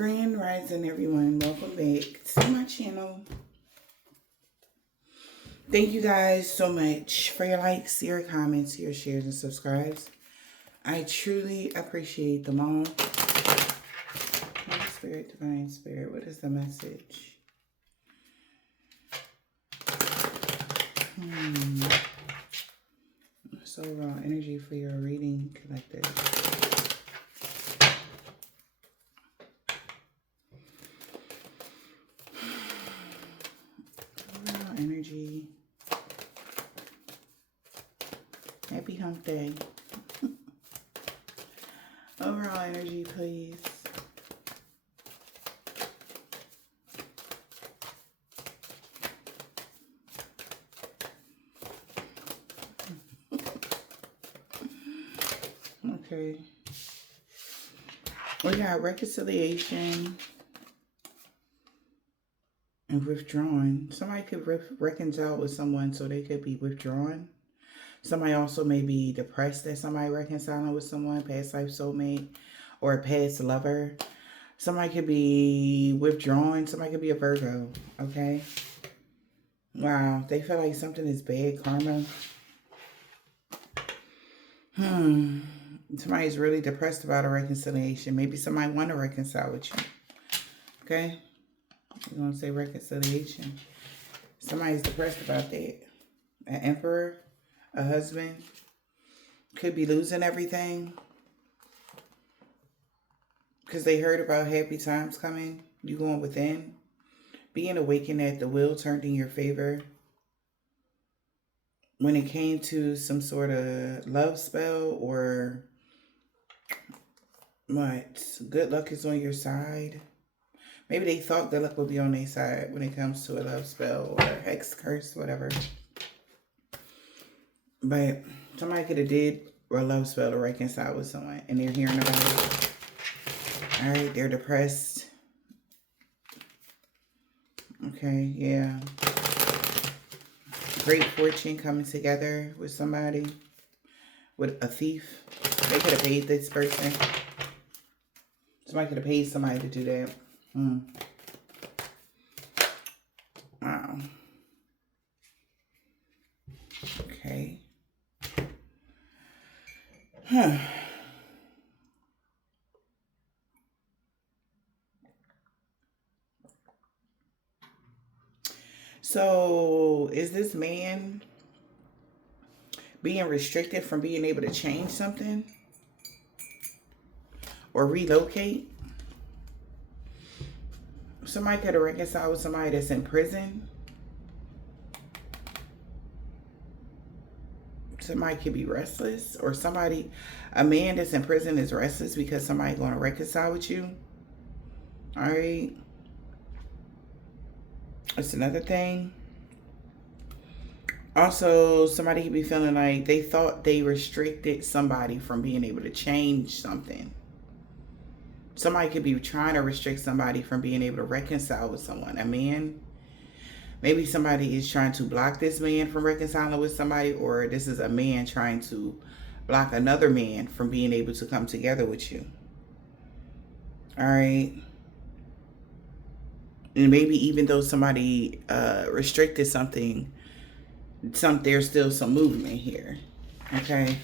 Grand Rising, everyone. Welcome back to my channel. Thank you guys so much for your likes, your comments, your shares, and subscribes. I truly appreciate them all. Holy Spirit, Divine Spirit, what is the message? So raw energy for your reading, collective. Raw energy. Happy hump day. Overall energy, please. Okay. We got reconciliation and withdrawn. Somebody could reconcile with someone so they could be withdrawn. Somebody also may be depressed that somebody reconciling with someone, past life soulmate, or a past lover. Somebody could be withdrawn. Somebody could be a Virgo, okay? Wow, they feel like something is bad, karma. Somebody's really depressed about a reconciliation. Maybe somebody want to reconcile with you, okay? We're going to say reconciliation. Somebody's depressed about that. An emperor. A husband could be losing everything because they heard about happy times coming. You going within. Being awakened that the wheel turned in your favor. When it came to some sort of love spell or what? Good luck is on your side. Maybe they thought good luck would be on their side when it comes to a love spell or a hex curse, whatever. But somebody could have did a love spell to reconcile with someone and they're hearing about it. All right, they're depressed. Okay, yeah. Great fortune coming together with somebody. With a thief. They could have paid this person. Somebody could have paid somebody to do that. Wow. Okay. So, is this man being restricted from being able to change something? Or relocate? Somebody could have reconciled with somebody that's in prison. Somebody could be restless, or a man that's in prison is restless because somebody's going to reconcile with you. All right. That's another thing. Also, somebody could be feeling like they thought they restricted somebody from being able to change something. Somebody could be trying to restrict somebody from being able to reconcile with someone. A man. Maybe somebody is trying to block this man from reconciling with somebody, or this is a man trying to block another man from being able to come together with you. All right. And maybe even though somebody restricted something, there's still some movement here. Okay.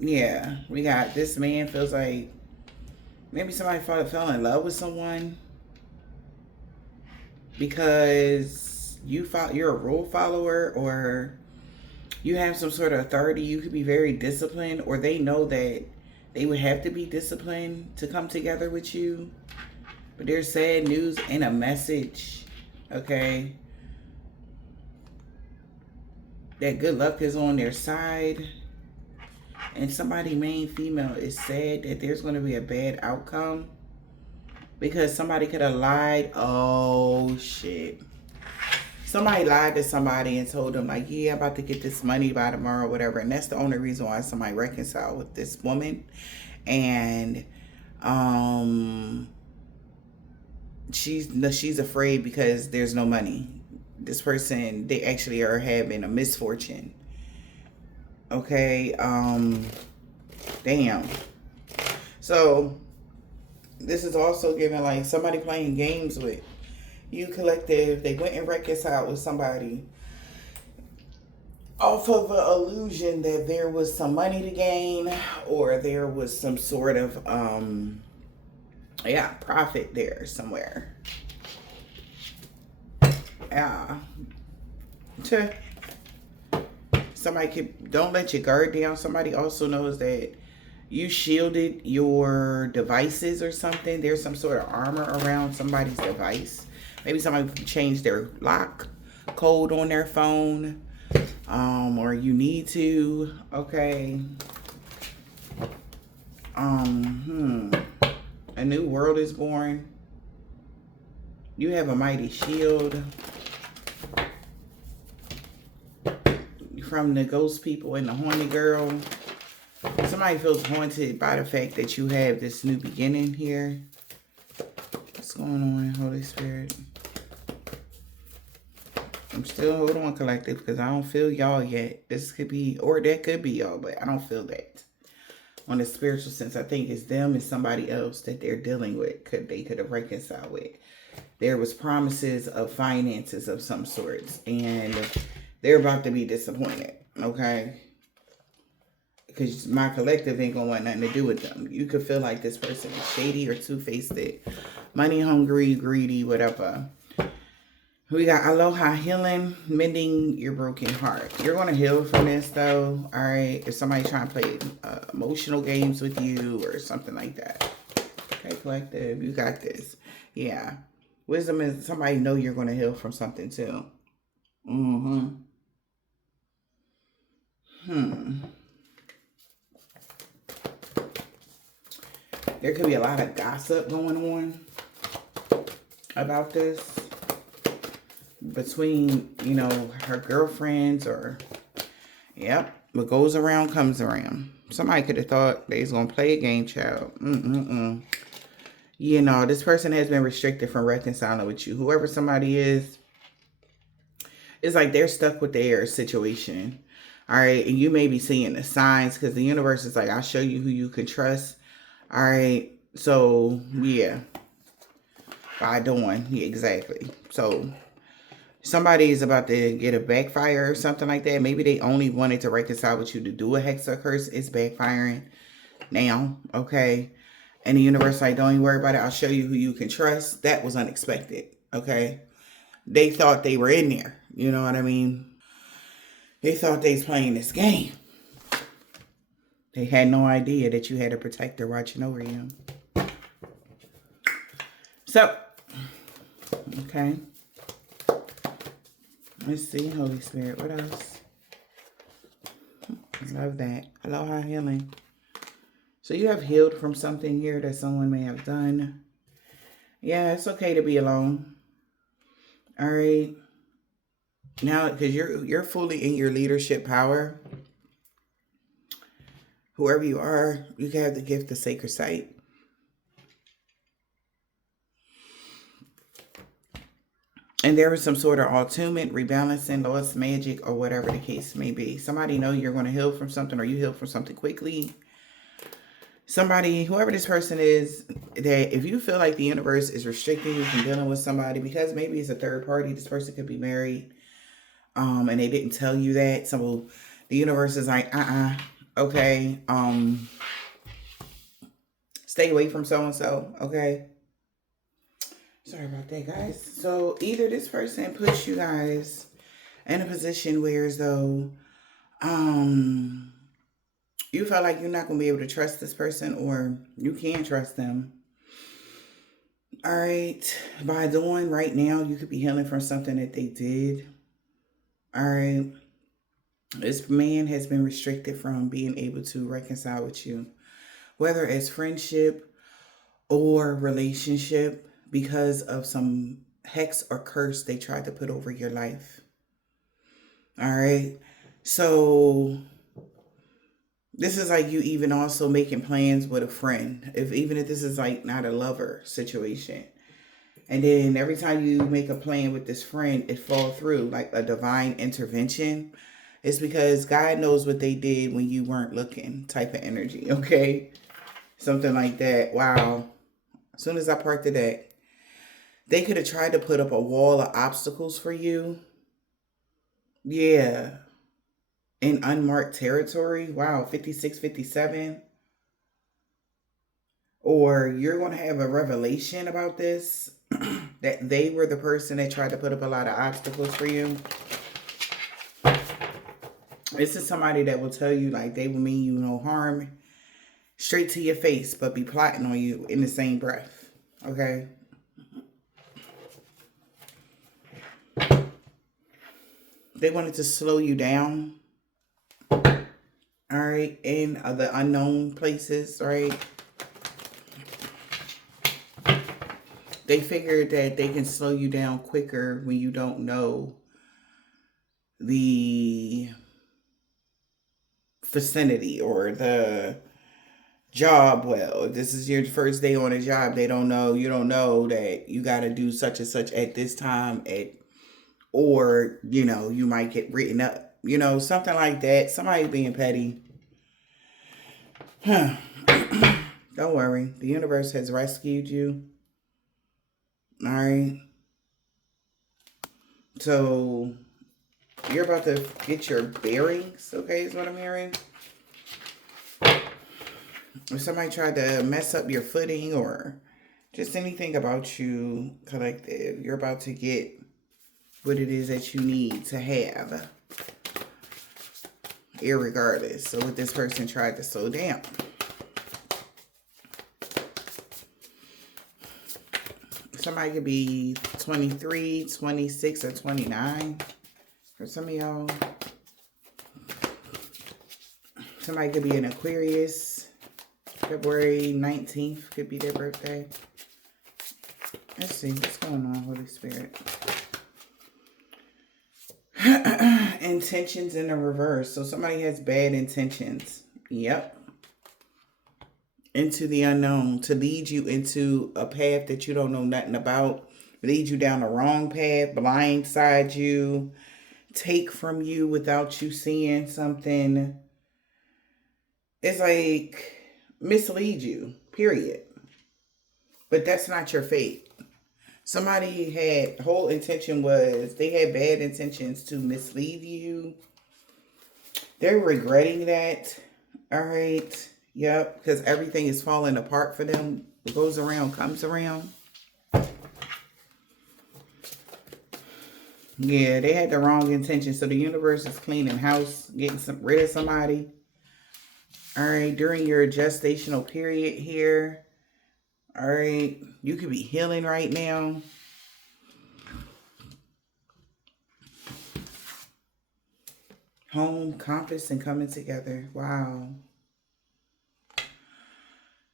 Yeah, we got this man feels like maybe somebody fell in love with someone. Because you're a rule follower, or you have some sort of authority. You could be very disciplined, or they know that they would have to be disciplined to come together with you. But there's sad news and a message, okay? That good luck is on their side. And somebody, main female, is sad that there's going to be a bad outcome. Because somebody could have lied. Oh, shit. Somebody lied to somebody and told them, like, yeah, I'm about to get this money by tomorrow, whatever. And that's the only reason why somebody reconciled with this woman. And she's afraid because there's no money. This person, they actually are having a misfortune. Okay. Damn. So this is also giving like somebody playing games with you, collective. They went and reconciled with somebody off of an illusion that there was some money to gain, or there was some sort of yeah, profit there somewhere. Yeah. Somebody could, don't let your guard down. Somebody also knows that you shielded your devices or something. There's some sort of armor around somebody's device. Maybe somebody changed their lock code on their phone, or you need to. Okay. A new world is born. You have a mighty shield from the ghost people and the horny girl. Somebody feels haunted by the fact that you have this new beginning here. What's going on, Holy Spirit? I'm still, hold on, collective, because I don't feel y'all yet. This could be, or that could be y'all, but I don't feel that. On a spiritual sense, I think it's them and somebody else that they're dealing with. They could have reconciled with. There was promises of finances of some sorts, and they're about to be disappointed, okay? Because my collective ain't gonna want nothing to do with them. You could feel like this person is shady or two-faced, money hungry, greedy, whatever. We got aloha, healing, mending your broken heart. You're going to heal from this, though. All right. If somebody trying to play emotional games with you or something like that. Okay, collective. You got this. Yeah. Wisdom is somebody know you're going to heal from something, too. There could be a lot of gossip going on about this. Between, you know, her girlfriends or, yep, what goes around comes around. Somebody could have thought they was going to play a game, child. You know, this person has been restricted from reconciling with you. Whoever somebody is, it's like they're stuck with their situation. All right. And you may be seeing the signs because the universe is like, I'll show you who you can trust. All right. So, yeah. By doing. Yeah, exactly. So, somebody is about to get a backfire or something like that. Maybe they only wanted to reconcile with you to do a hex or curse. It's backfiring now, okay? And the universe like, don't even worry about it. I'll show you who you can trust. That was unexpected, okay? They thought they were in there. You know what I mean? They thought they was playing this game. They had no idea that you had a protector watching over you. So, okay. Let's see, Holy Spirit. What else? Love that. Aloha, healing. So you have healed from something here that someone may have done. Yeah, it's okay to be alone. All right. Now, because you're fully in your leadership power. Whoever you are, you can have the gift of sacred sight. And there was some sort of attunement, rebalancing, lost magic, or whatever the case may be. Somebody know you're going to heal from something, or you heal from something quickly. Somebody, whoever this person is, that if you feel like the universe is restricting you from dealing with somebody, because maybe it's a third party, this person could be married, and they didn't tell you that. So the universe is like, okay, stay away from so-and-so, okay? Sorry about that, guys. So either this person puts you guys in a position where as though you feel like you're not going to be able to trust this person, or you can trust them. All right. By doing right now, you could be healing from something that they did. All right. This man has been restricted from being able to reconcile with you, whether it's friendship or relationship, because of some hex or curse they tried to put over your life. All right. So this is like you even also making plans with a friend, even if this is like not a lover situation. And then every time you make a plan with this friend, it falls through like a divine intervention. It's because God knows what they did when you weren't looking type of energy. Okay. Something like that. Wow. As soon as I parked the deck, they could have tried to put up a wall of obstacles for you. Yeah. In unmarked territory. Wow. 56, 57. Or you're going to have a revelation about this. That they were the person that tried to put up a lot of obstacles for you. This is somebody that will tell you, like, they will mean you no harm straight to your face, but be plotting on you in the same breath. Okay? They wanted to slow you down. All right? In the unknown places, right? They figured that they can slow you down quicker when you don't know the vicinity or the job well. If this is your first day on a job, you don't know that you got to do such and such at this time, or you might get written up, something like that. Somebody being petty. Don't worry, the universe has rescued you. All right, so you're about to get your bearings. Okay, is what I'm hearing. If somebody tried to mess up your footing or just anything about you, collective, you're about to get what it is that you need to have, irregardless. So what this person tried to slow down. Somebody could be 23, 26, or 29 for some of y'all. Somebody could be an Aquarius. February 19th could be their birthday. Let's see, what's going on, Holy Spirit? Intentions in the reverse. So somebody has bad intentions. Yep. Into the unknown. To lead you into a path that you don't know nothing about. Lead you down the wrong path. Blindside you. Take from you without you seeing something. It's like mislead you. Period. But that's not your fate. Somebody had, whole intention was, they had bad intentions to mislead you. They're regretting that. All right. Yep. Because everything is falling apart for them. What goes around comes around. Yeah, they had the wrong intention. So the universe is cleaning house, getting rid of somebody. All right. During your gestational period here. All right. You could be healing right now. Home, compass, and coming together. Wow.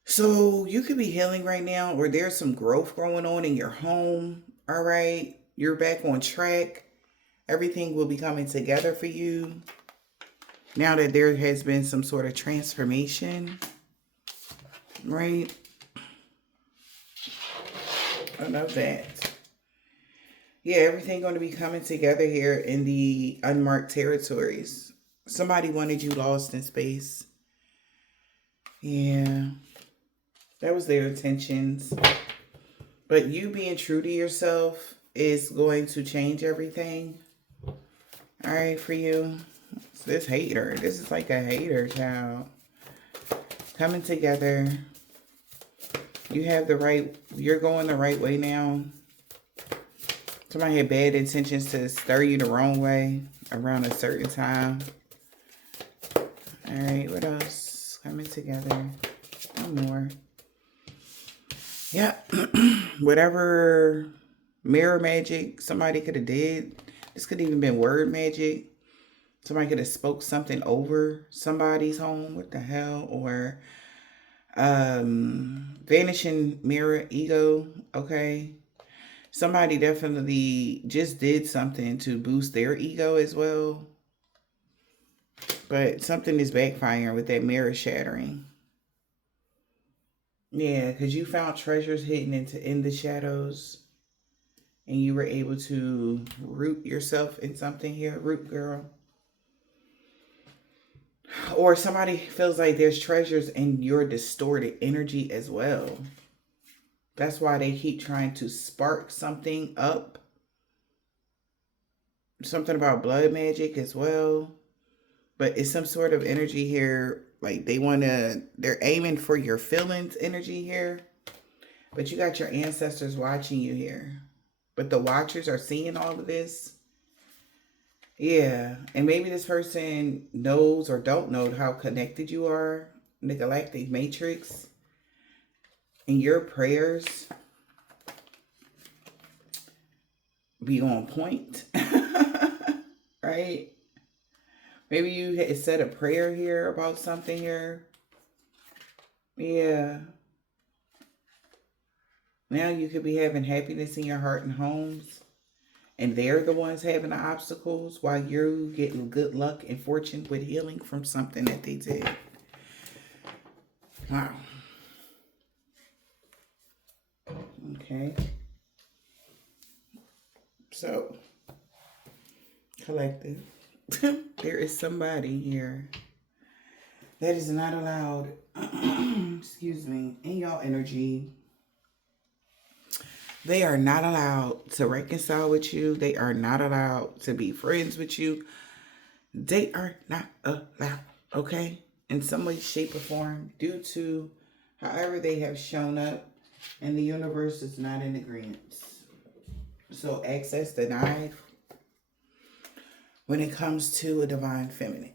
So you could be healing right now, or there's some growth going on in your home. All right. You're back on track. Everything will be coming together for you. Now that there has been some sort of transformation. Right. I love that. Yeah, everything going to be coming together here in the unmarked territories. Somebody wanted you lost in space. Yeah. That was their intentions. But you being true to yourself is going to change everything. All right, for you. So this hater. This is like a hater, child. Coming together. You have the right, you're going the right way now. Somebody had bad intentions to stir you the wrong way around a certain time. All right, what else? Coming together. No more. Yeah. Whatever mirror magic somebody could have did. This could have even been word magic. Somebody could have spoke something over somebody's home. What the hell? Or vanishing mirror ego. Okay. Somebody definitely just did something to boost their ego as well. But something is backfiring with that mirror shattering. Yeah, because you found treasures hidden in the shadows. And you were able to root yourself in something here. Root, girl. Or somebody feels like there's treasures in your distorted energy as well. That's why they keep trying to spark something up. Something about blood magic as well. But it's some sort of energy here. Like they're aiming for your feelings energy here. But you got your ancestors watching you here. But the watchers are seeing all of this. Yeah. And maybe this person knows or don't know how connected you are in the galactic matrix. And your prayers be on point. Right? Maybe you had said a prayer here about something here. Yeah. Now you could be having happiness in your heart and homes. And they're the ones having the obstacles while you're getting good luck and fortune with healing from something that they did. Wow. Okay. So, collective. There is somebody here that is not allowed, excuse me, in y'all energy. They are not allowed to reconcile with you. They are not allowed to be friends with you. They are not allowed, okay? In some way, shape, or form, due to however they have shown up, and the universe is not in agreement. So access denied when it comes to a divine feminine.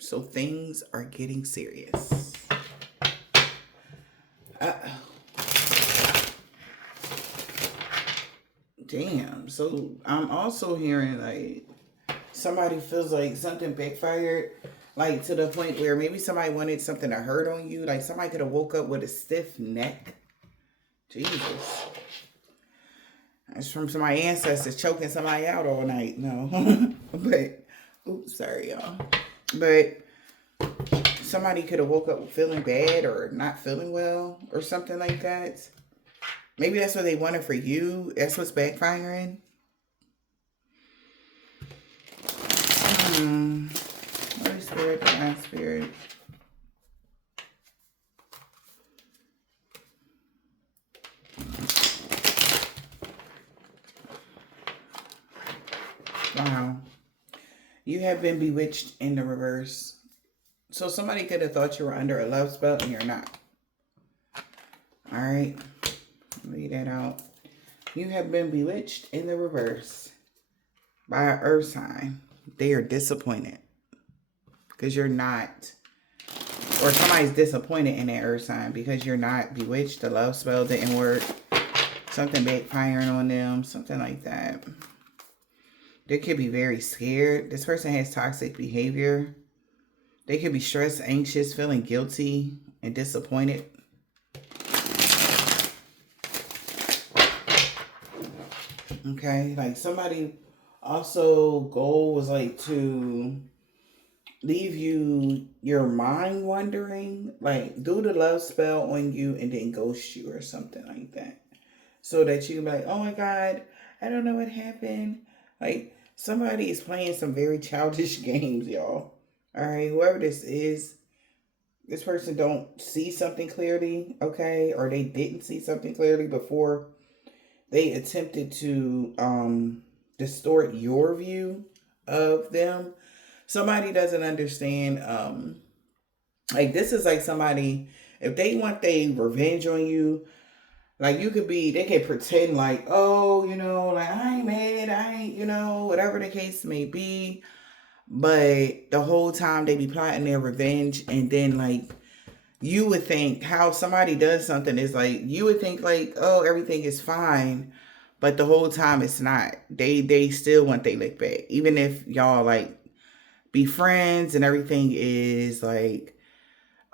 So things are getting serious. Damn. So I'm also hearing like somebody feels like something backfired, like to the point where maybe somebody wanted something to hurt on you. Like somebody could have woke up with a stiff neck. Jesus. That's from my ancestors choking somebody out all night. No. But, oops, sorry, y'all. But somebody could have woke up feeling bad or not feeling well or something like that. Maybe that's what they wanted for you. That's what's backfiring. Holy Spirit, Divine Spirit. Wow. You have been bewitched in the reverse. So somebody could have thought you were under a love spell and you're not. All right. Read that out. You have been bewitched in the reverse by an earth sign. They are disappointed because you're not, or somebody's disappointed in that earth sign because you're not bewitched. The love spell didn't work. Something backfiring on them. Something like that. They could be very scared. This person has toxic behavior. They could be stressed, anxious, feeling guilty, and disappointed. Okay, like somebody also goal was like to leave your mind wandering, like do the love spell on you and then ghost you or something like that. So that you can be like, oh my God, I don't know what happened. Like somebody is playing some very childish games, y'all. All right, whoever this is, this person don't see something clearly, okay? Or they didn't see something clearly before they attempted to distort your view of them. Somebody doesn't understand. Like this is like somebody, if they want their revenge on you, like you could be, they can pretend like, oh, like I ain't mad, I ain't, whatever the case may be. But the whole time they be plotting their revenge, and then like you would think how somebody does something is like, you would think like, oh, everything is fine. But the whole time it's not. They still want they lick back. Even if y'all like be friends and everything is like,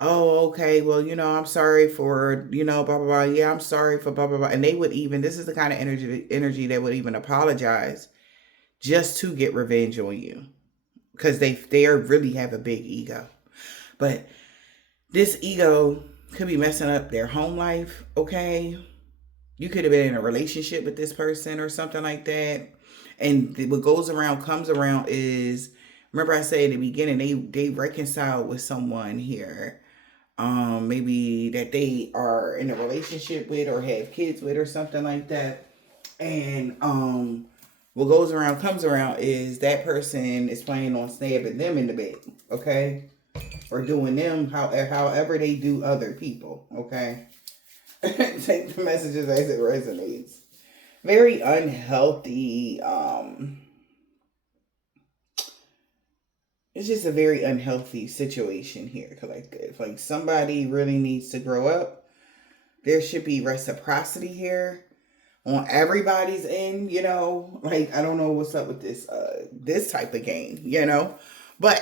oh, okay, well, I'm sorry for, blah, blah, blah. Yeah, I'm sorry for blah, blah, blah. And they would even, this is the kind of energy that would even apologize just to get revenge on you. Because they really have a big ego. But this ego could be messing up their home life, okay? You could have been in a relationship with this person or something like that. And what goes around comes around is Remember I said at the beginning, they reconciled with someone here. Maybe that they are in a relationship with or have kids with or something like that. And what goes around comes around is that person is planning on stabbing them in the back, okay? Or doing them however they do other people, okay? Take the messages as it resonates. Very unhealthy. It's just a very unhealthy situation here, collective. Like somebody really needs to grow up. There should be reciprocity here on everybody's end, you know. Like I don't know what's up with this type of game, you know. But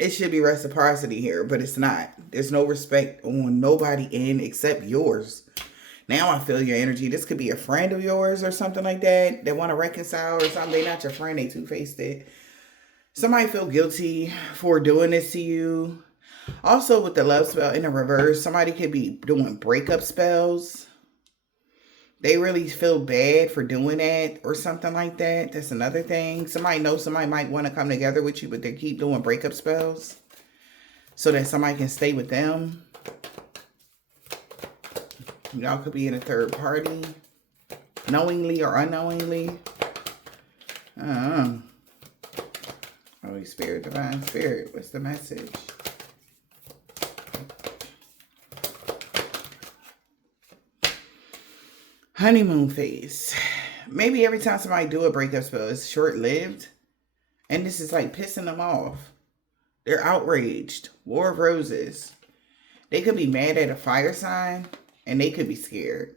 it should be reciprocity here, but it's not. There's no respect on nobody end except yours. Now I feel your energy. This could be a friend of yours or something like that want to reconcile or something. They're not your friend. They two-faced it. Somebody feel guilty for doing this to you. Also with the love spell in the reverse, somebody could be doing breakup spells. They really feel bad for doing that or something like that. That's another thing. Somebody knows somebody might want to come together with you, but they keep doing breakup spells so that somebody can stay with them. Y'all could be in a third party, knowingly or unknowingly. Holy Spirit, Divine Spirit, what's the message? Honeymoon phase. Maybe every time somebody do a breakup spell, it's short-lived. And this is like pissing them off. They're outraged. War of Roses. They could be mad at a fire sign. And they could be scared.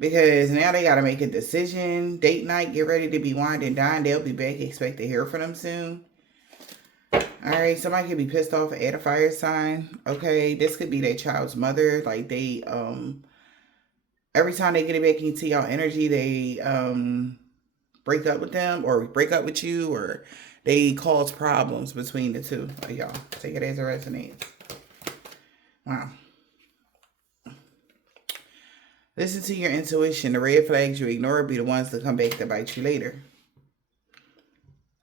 Because now they got to make a decision. Date night, get ready to be wined and dined. They'll be back. Expect to hear from them soon. Alright, somebody could be pissed off at a fire sign. Okay, this could be their child's mother. Like they, every time they get it back into y'all energy, they break up with them or break up with you or they cause problems between the two of y'all. Take it as it resonates. Wow. Listen to your intuition. The red flags you ignore will be the ones that come back to bite you later.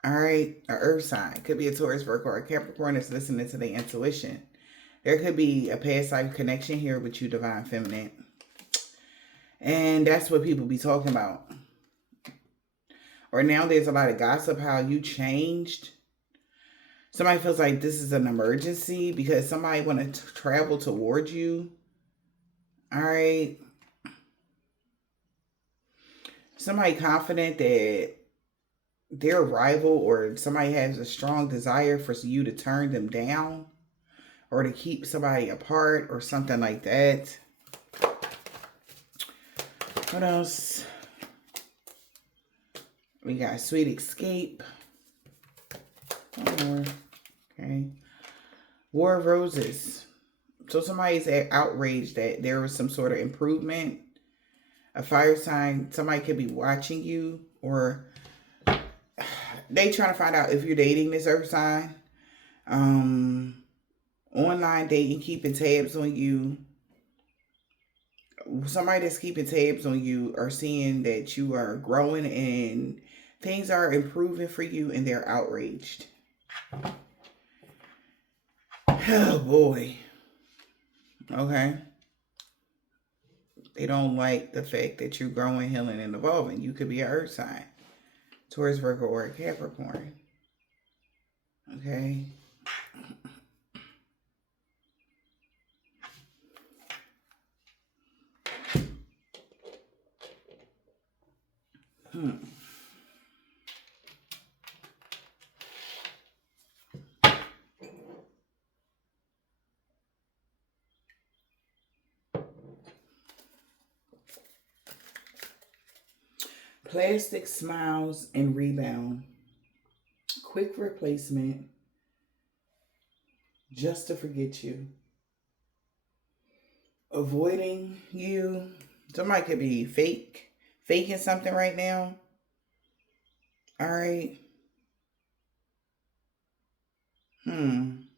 All right. An earth sign. Could be a Taurus, Virgo, or a Capricorn that's listening to their intuition. There could be a past life connection here with you, Divine Feminine. And that's what people be talking about. Or now there's a lot of gossip how you changed. Somebody feels like this is an emergency because somebody want to travel towards you. All right. Somebody confident that their rival or somebody has a strong desire for you to turn them down or to keep somebody apart or something like that. What else? We got Sweet Escape. One more. Okay. War of Roses. So somebody's outraged that there was some sort of improvement. A fire sign. Somebody could be watching you or they trying to find out if you're dating this earth sign. Online dating, keeping tabs on you. Somebody that's keeping tabs on you are seeing that you are growing and things are improving for you and they're outraged. Oh boy. Okay. They don't like the fact that you're growing, healing, and evolving. You could be an earth sign. Taurus, Virgo, or a Capricorn. Okay. Plastic smiles and rebound. Quick replacement. Just to forget you. Avoiding you. Somebody could be faking something right now. All right. Hiding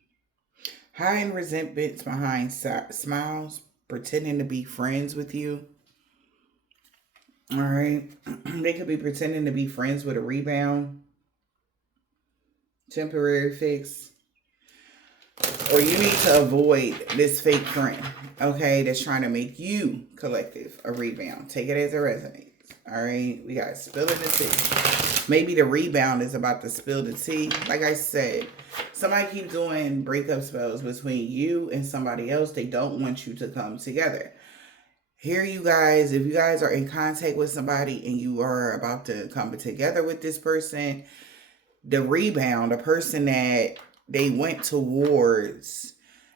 resentments behind smiles. Pretending to be friends with you. All right. They could be pretending to be friends with a rebound. Temporary fix. Or you need to avoid this fake friend, okay, that's trying to make you, collective, a rebound. Take it as it resonates. All right, we got spilling the tea. Maybe the rebound is about to spill the tea. Like I said, somebody keep doing breakup spells between you and somebody else. They don't want you to come together. Here, you guys, if you guys are in contact with somebody and you are about to come together with this person, the rebound, the person that they went towards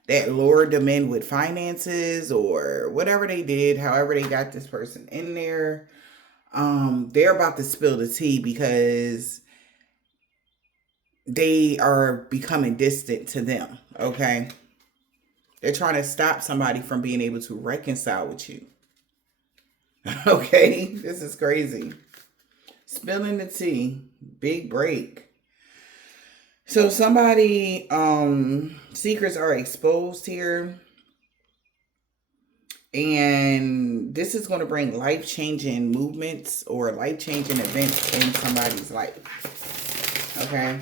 that lured them in with finances or whatever they did, however they got this person in there, they're about to spill the tea because they are becoming distant to them, okay? They're trying to stop somebody from being able to reconcile with you. Okay, this is crazy. Spilling the tea, big break. So somebody, secrets are exposed here. And this is going to bring life-changing movements or life-changing events in somebody's life. Okay?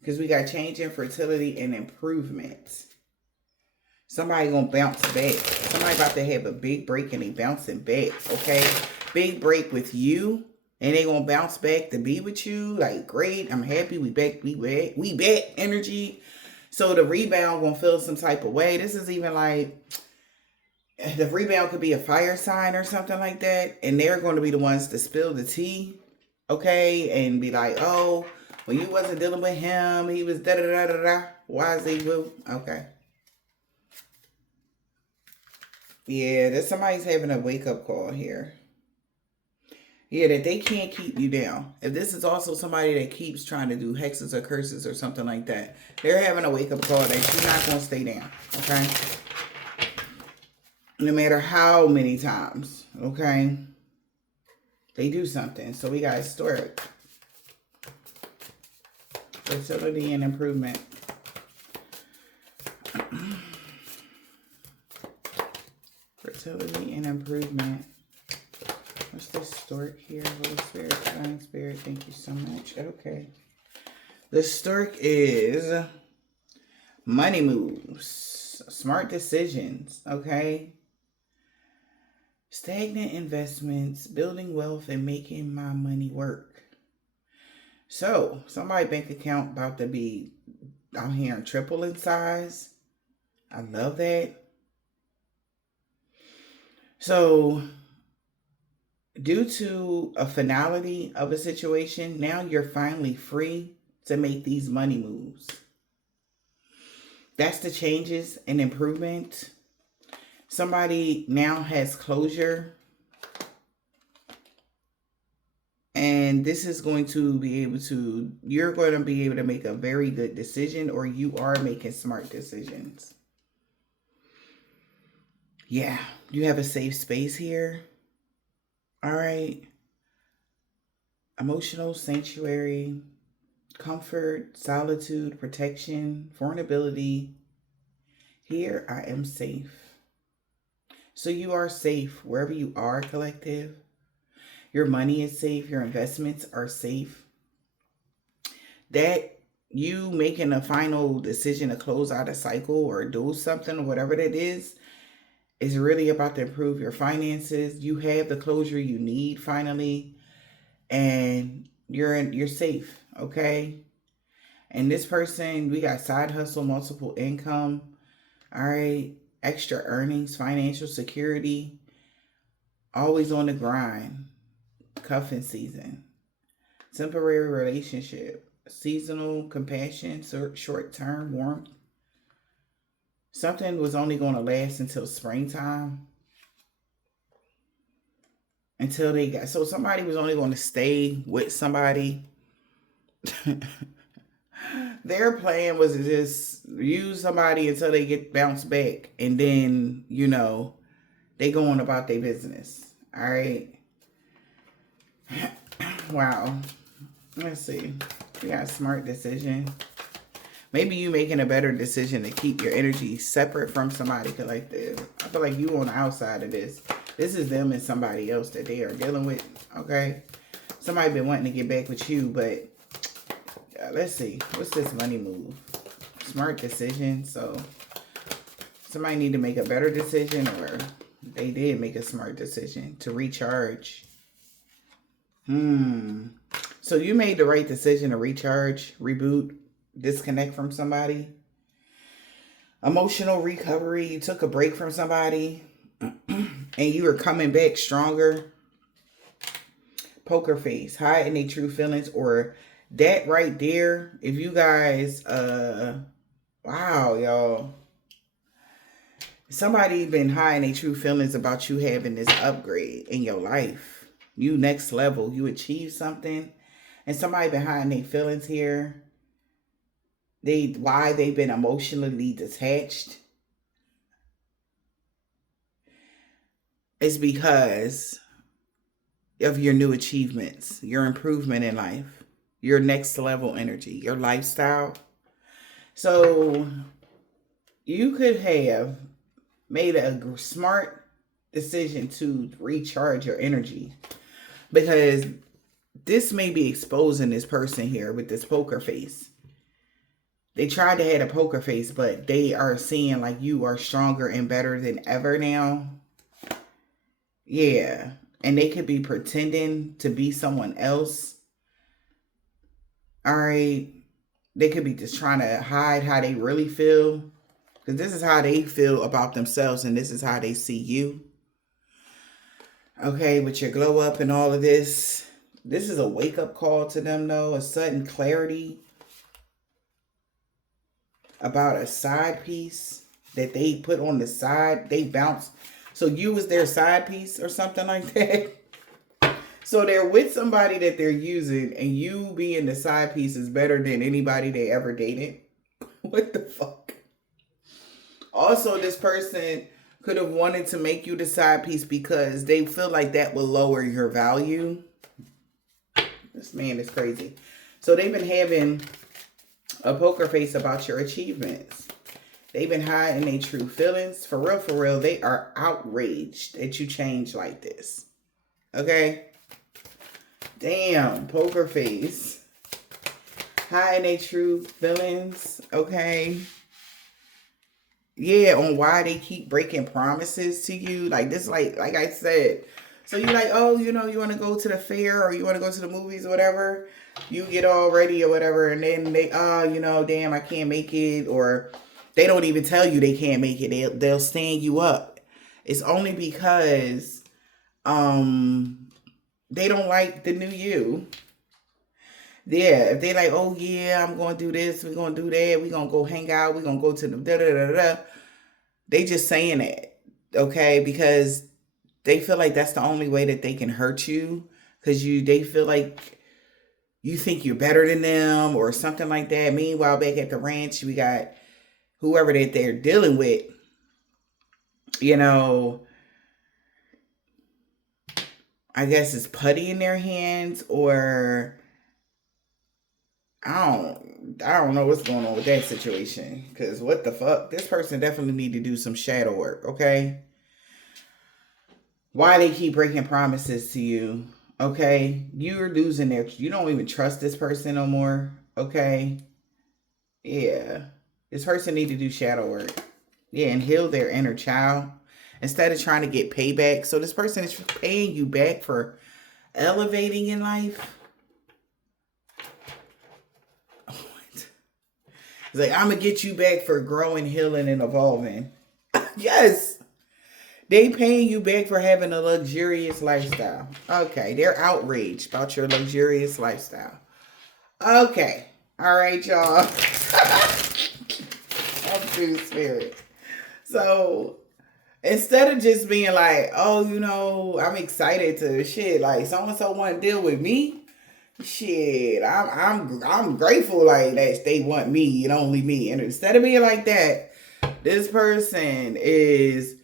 Because we got change in fertility and improvement. Somebody going to bounce back. Somebody about to have a big break and they bouncing back. Okay? Big break with you. And they gonna bounce back to be with you. Like, great, I'm happy, we back energy. So the rebound gonna feel some type of way. This is even like, the rebound could be a fire sign or something like that. And they're going to be the ones to spill the tea. Okay? And be like, oh, when you wasn't dealing with him, he was da-da-da-da-da. Why is he woo? Okay. Yeah, there's somebody's having a wake-up call here. Yeah, that they can't keep you down. If this is also somebody that keeps trying to do hexes or curses or something like that, they're having a wake-up call that you're not going to stay down, okay? No matter how many times, okay? They do something. So we got historic. Fertility and improvement. Fertility and improvement. What's this stork here? Holy Spirit, Divine Spirit, thank you so much. Okay. The stork is money moves, smart decisions, okay? Stagnant investments, building wealth, and making my money work. So, somebody's bank account about to be out here and triple in size. I love that. So, due to a finality of a situation, now you're finally free to make these money moves. That's the changes and improvement. Somebody now has closure. And this is going to be able to, you're going to be able to make a very good decision, or you are making smart decisions. Yeah, you have a safe space here. All right. Emotional sanctuary, comfort, solitude, protection, vulnerability. Here I am safe. So you are safe wherever you are, collective. Your money is safe. Your investments are safe. That you making a final decision to close out a cycle or do something or whatever that is really about to improve your finances. You have the closure you need finally, and you're safe, okay? And this person, we got side hustle, multiple income, all right, extra earnings, financial security, always on the grind, cuffing season, temporary relationship, seasonal compassion, short-term warmth. Something was only going to last until springtime. Until they got, so somebody was only going to stay with somebody. Their plan was to just use somebody until they get bounced back. And then, you know, they go on about their business. All right. Wow. Let's see. We got a smart decision. Maybe you making a better decision to keep your energy separate from somebody collective. I feel like you on the outside of this. This is them and somebody else that they are dealing with, okay? Somebody been wanting to get back with you, but Let's see. What's this money move? Smart decision. So somebody need to make a better decision, or they did make a smart decision to recharge. So you made the right decision to recharge, reboot, disconnect from somebody. Emotional recovery. You took a break from somebody and you are coming back stronger. Poker face, hiding their true feelings, or that right there. If you guys, wow, y'all. Somebody been hiding their true feelings about you having this upgrade in your life. You next level, you achieve something, and somebody been hiding their feelings here. Why they've been emotionally detached. It's because of your new achievements, your improvement in life, your next level energy, your lifestyle. So you could have made a smart decision to recharge your energy, because this may be exposing this person here with this poker face. They tried to have a poker face, but they are seeing like you are stronger and better than ever now. Yeah. And they could be pretending to be someone else. All right. They could be just trying to hide how they really feel. Because this is how they feel about themselves, and this is how they see you. Okay, with your glow up and all of this. This is a wake-up call to them, though. A sudden clarity about a side piece that they put on the side. They bounce. So you was their side piece or something like that. So they're with somebody that they're using, and you being the side piece is better than anybody they ever dated. What the fuck? Also, this person could have wanted to make you the side piece because they feel like that will lower your value. This man is crazy. So they've been having a poker face about your achievements. They've been hiding their true feelings. For real, they are outraged that you changed like this. Okay? Damn, poker face. Hiding their true feelings. Okay? Yeah, on why they keep breaking promises to you. Like this, like I said. So you're like, oh, you want to go to the fair, or you want to go to the movies or whatever. You get all ready or whatever, and then they, damn, I can't make it. Or they don't even tell you they can't make it. They'll stand you up. It's only because they don't like the new you. Yeah, if they like, oh yeah, I'm going to do this, we're going to do that, we're going to go hang out, we're going to go to the da-da-da-da-da. They just saying that, okay? Because they feel like that's the only way that they can hurt you. Because they feel like you think you're better than them or something like that. Meanwhile, back at the ranch, we got whoever that they're dealing with, I guess it's putty in their hands, or I don't know what's going on with that situation. Because what the fuck? This person definitely need to do some shadow work, okay? Why they keep breaking promises to you, okay? You're losing you don't even trust this person no more, okay? Yeah. This person need to do shadow work. Yeah, and heal their inner child instead of trying to get payback. So this person is paying you back for elevating in life. It's like, I'm going to get you back for growing, healing, and evolving. Yes. They paying you back for having a luxurious lifestyle. Okay. They're outraged about your luxurious lifestyle. Okay. All right, y'all. I'm through spirit. So instead of just being like, oh, I'm excited to shit, like so-and-so want to deal with me. Shit, I'm grateful like that they want me and only me. And instead of being like that, this person is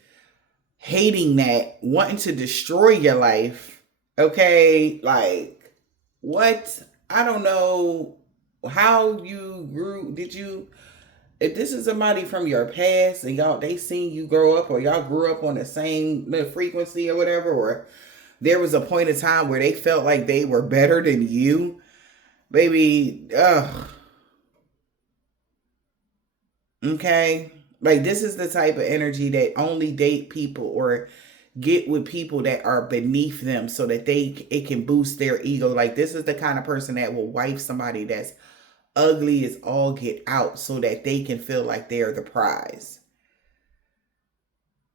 hating that, wanting to destroy your life. Okay, like what? I don't know how you grew. If this is somebody from your past and they seen you grow up, or y'all grew up on the same frequency or whatever, or there was a point in time where they felt like they were better than you, Baby, ugh. Okay? Like, this is the type of energy that only date people or get with people that are beneath them so that it can boost their ego. Like, this is the kind of person that will wife somebody that's ugly as all get out so that they can feel like they're the prize.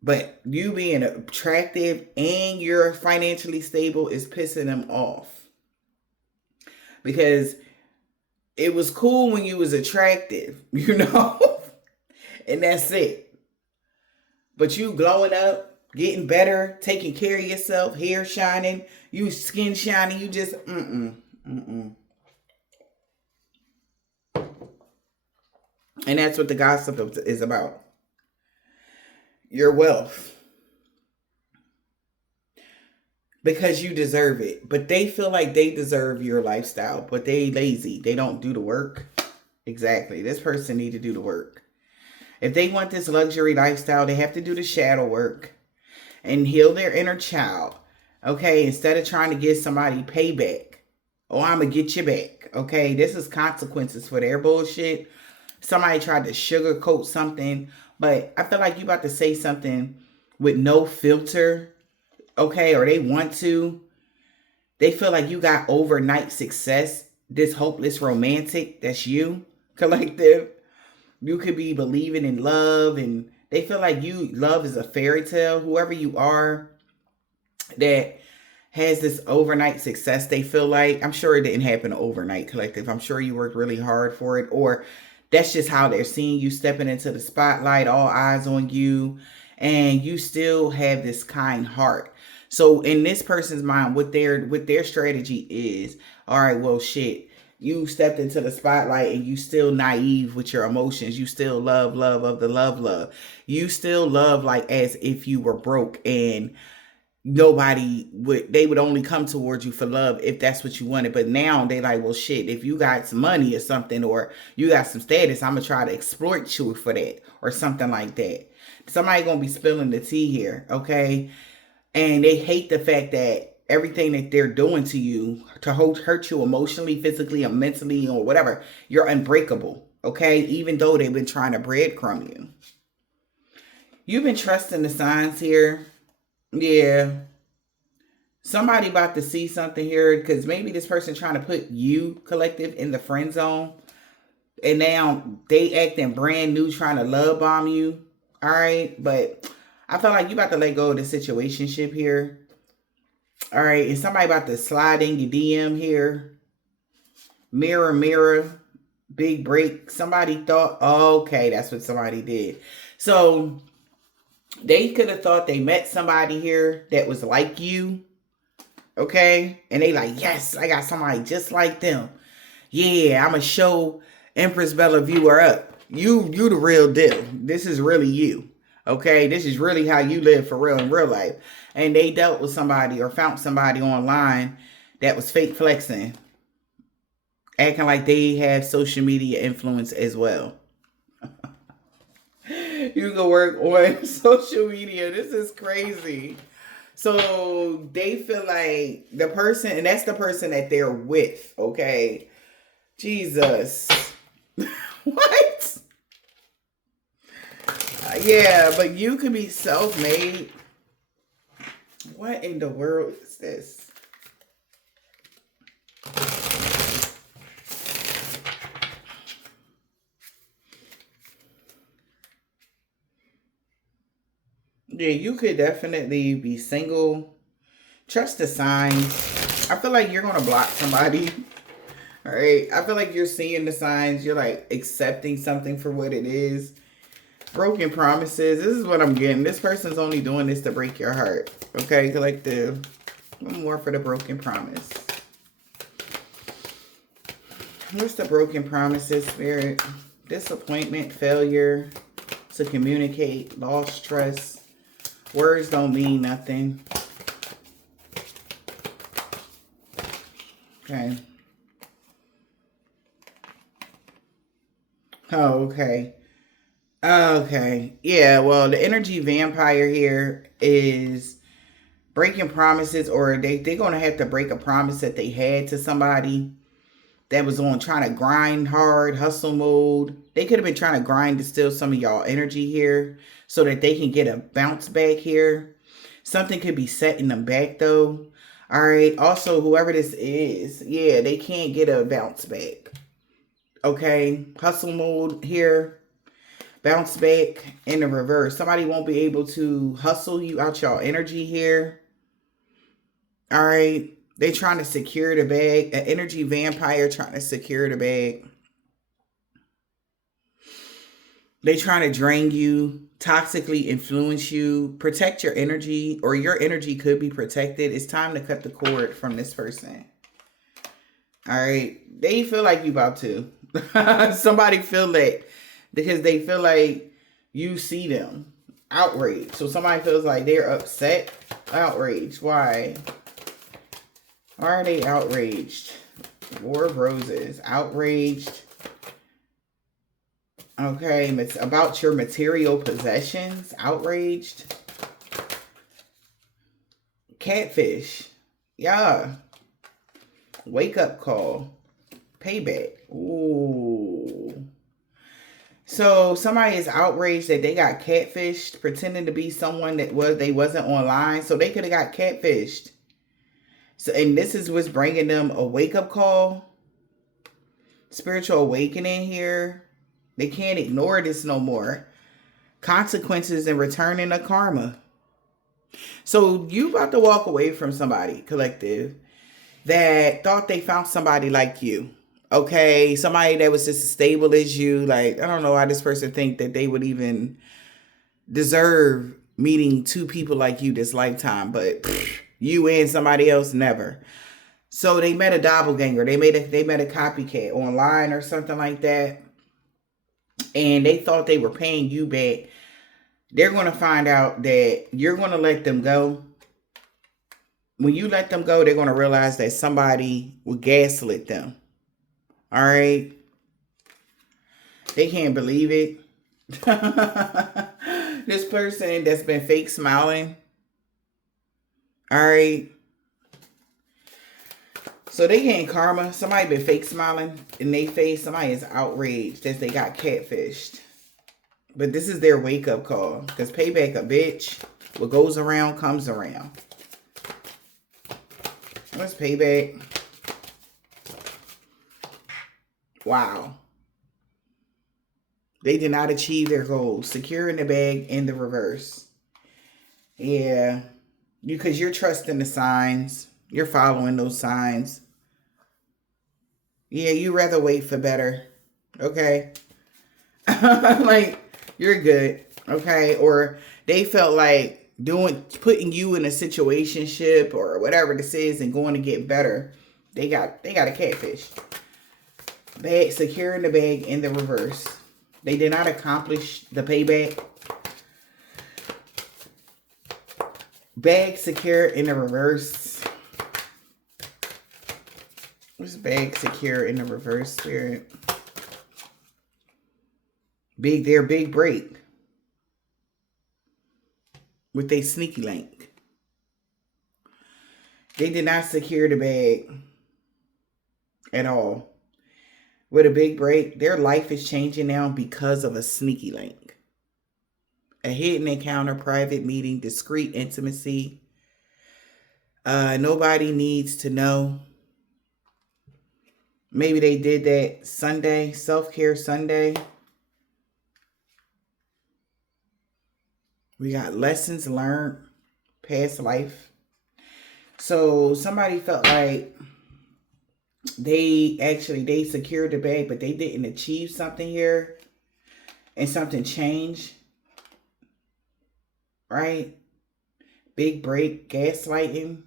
But you being attractive and you're financially stable is pissing them off. Because it was cool when you was attractive, you know? And that's it. But you glowing up, getting better, taking care of yourself, hair shining, you skin shining, you just, mm-mm. And that's what the gossip is about. Your wealth. Because you deserve it. But they feel like they deserve your lifestyle, but they lazy. They don't do the work. Exactly. This person need to do the work. If they want this luxury lifestyle, they have to do the shadow work and heal their inner child. Okay, instead of trying to get somebody payback. Oh, I'm going to get you back. Okay, this is consequences for their bullshit. Somebody tried to sugarcoat something, but I feel like you about to say something with no filter. Okay, or they want to. They feel like you got overnight success. This hopeless romantic, that's you, collective. You could be believing in love, and they feel like love is a fairy tale. Whoever you are that has this overnight success, they feel like, I'm sure it didn't happen overnight, collective. I'm sure you worked really hard for it, or that's just how they're seeing you stepping into the spotlight, all eyes on you, and you still have this kind heart. So in this person's mind, what their strategy is, all right, well, shit. You stepped into the spotlight and you still naive with your emotions. You still love of the love. You still love like as if you were broke and they would only come towards you for love if that's what you wanted. But now they like, well, shit, if you got some money or something, or you got some status, I'm going to try to exploit you for that or something like that. Somebody going to be spilling the tea here, okay? And they hate the fact that everything that they're doing to you to hurt you emotionally, physically, or mentally, or whatever, you're unbreakable, okay? Even though they've been trying to breadcrumb you. You've been trusting the signs here. Yeah. Somebody about to see something here because maybe this person trying to put you, collective, in the friend zone. And now they acting brand new, trying to love bomb you. All right? But I feel like you about to let go of the situationship here. All right, is somebody about to slide in your DM here? Mirror, big break. Somebody thought, oh, okay, that's what somebody did. So they could have thought they met somebody here that was like you. Okay, and they like, yes, I got somebody just like them. Yeah, I'm gonna show Empress Bella viewer up. You the real deal. This is really you. Okay, this is really how you live for real in real life. And they dealt with somebody or found somebody online that was fake flexing, acting like they have social media influence as well. You can work on social media. This is crazy. So they feel like the person, and that's the person that they're with, okay? Jesus. What? Yeah, but you could be self-made. What in the world is this? Yeah, you could definitely be single. Trust the signs. I feel like you're going to block somebody. All right. I feel like you're seeing the signs. You're like accepting something for what it is. Broken promises. This is what I'm getting. This person's only doing this to break your heart. Okay. Collective. One more for the broken promise. What's the broken promises, Spirit? Disappointment, failure to communicate, lost trust. Words don't mean nothing. Okay. Oh, okay. Okay. Yeah, well, the energy vampire here is breaking promises, or they're going to have to break a promise that they had to somebody. that was on trying to grind hard, hustle mode. They could have been trying to grind to steal some of y'all energy here so that they can get a bounce back here. Something could be setting them back though. All right. Also, whoever this is, yeah, they can't get a bounce back. Okay. Hustle mode here. Bounce back in the reverse. Somebody won't be able to hustle you out y'all energy here. All right. They trying to secure the bag. An energy vampire trying to secure the bag. They trying to drain you, toxically influence you, protect your energy, or your energy could be protected. It's time to cut the cord from this person. All right. They feel like you about to. Somebody feel that because they feel like you see them. Outraged. So somebody feels like they're upset. Outraged. Why? Why are they outraged? War of Roses. Outraged. Okay. It's about your material possessions. Outraged. Catfish. Yeah. Wake up call. Payback. Ooh. So somebody is outraged that they got catfished, pretending to be someone that they wasn't online. So they could have got catfished. So, and this is what's bringing them a wake-up call. Spiritual awakening here. They can't ignore this no more. Consequences and returning to karma. So you about to walk away from somebody, collective, that thought they found somebody like you. Okay, somebody that was just as stable as you. Like, I don't know why this person think that they would even deserve meeting two people like you this lifetime, but you and somebody else never. So they met a doppelganger. They met a copycat online or something like that, and they thought they were paying you back. They're going to find out that you're going to let them go. When you let them go, they're going to realize that somebody will gaslit them. All right. They can't believe it. This person that's been fake smiling. All right. So they getting karma. Somebody been fake smiling in their face. Somebody is outraged that they got catfished. But this is their wake up call. Because payback a bitch. What goes around comes around. What's payback? Wow. They did not achieve their goals. Securing the bag in the reverse. Yeah. Because you're trusting the signs. You're following those signs. Yeah, you rather wait for better. Okay. Like, you're good. Okay. Or they felt like putting you in a situationship or whatever this is and going to get better. They got a catfish. Bag, securing the bag in the reverse. They did not accomplish the payback. Bag secure in the reverse. What's bag secure in the reverse, Spirit? Their big break. With a sneaky link. They did not secure the bag at all. With a big break, their life is changing now because of a sneaky link. A hidden encounter, private meeting, discreet intimacy. Nobody needs to know. Maybe they did that Sunday, self-care Sunday. We got lessons learned, past life. So somebody felt like they secured the bag, but they didn't achieve something here. And something changed. Right? Big break, gaslighting.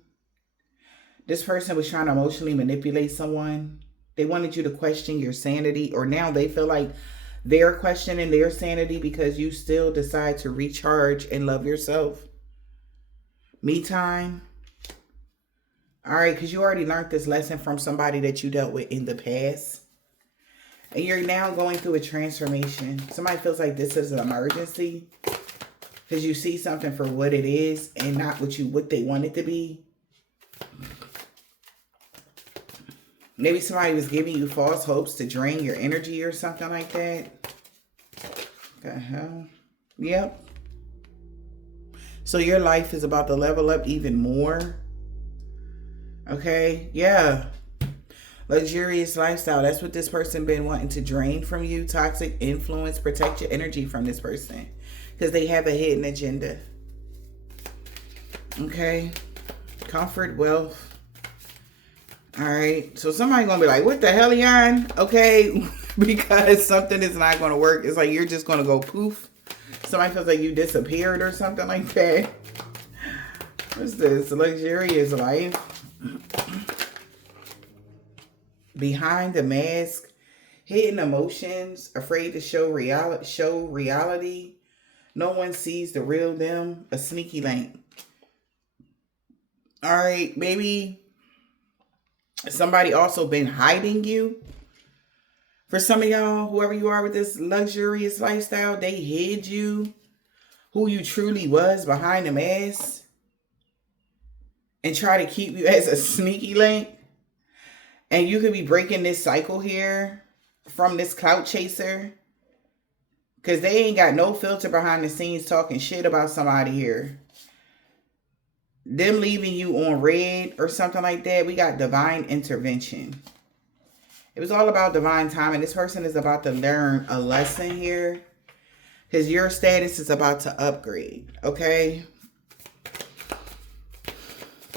This person was trying to emotionally manipulate someone. They wanted you to question your sanity, or now they feel like they're questioning their sanity because you still decide to recharge and love yourself. Me time. All right, because you already learned this lesson from somebody that you dealt with in the past. And you're now going through a transformation. Somebody feels like this is an emergency. Because you see something for what it is and not what they want it to be. Maybe somebody was giving you false hopes to drain your energy or something like that. The hell? Yep. So your life is about to level up even more. Okay? Yeah. Luxurious lifestyle. That's what this person been wanting to drain from you. Toxic influence. Protect your energy from this person. Because they have a hidden agenda. Okay? Comfort, wealth. Alright. So somebody gonna be like, what the hell, Yon? Okay? Because something is not gonna work. It's like you're just gonna go poof. Somebody feels like you disappeared or something like that. What's this? Luxurious life. Behind the mask. Hidden emotions. Afraid to show reality. No one sees the real them. A sneaky link. Alright, maybe somebody also been hiding you. For some of y'all, whoever you are with this luxurious lifestyle, they hid you, who you truly was behind the mask, and try to keep you as a sneaky link. And you could be breaking this cycle here from this clout chaser, because they ain't got no filter behind the scenes talking shit about somebody here. Them leaving you on red or something like that, we got divine intervention. It was all about divine timing. This person is about to learn a lesson here. Because your status is about to upgrade. Okay?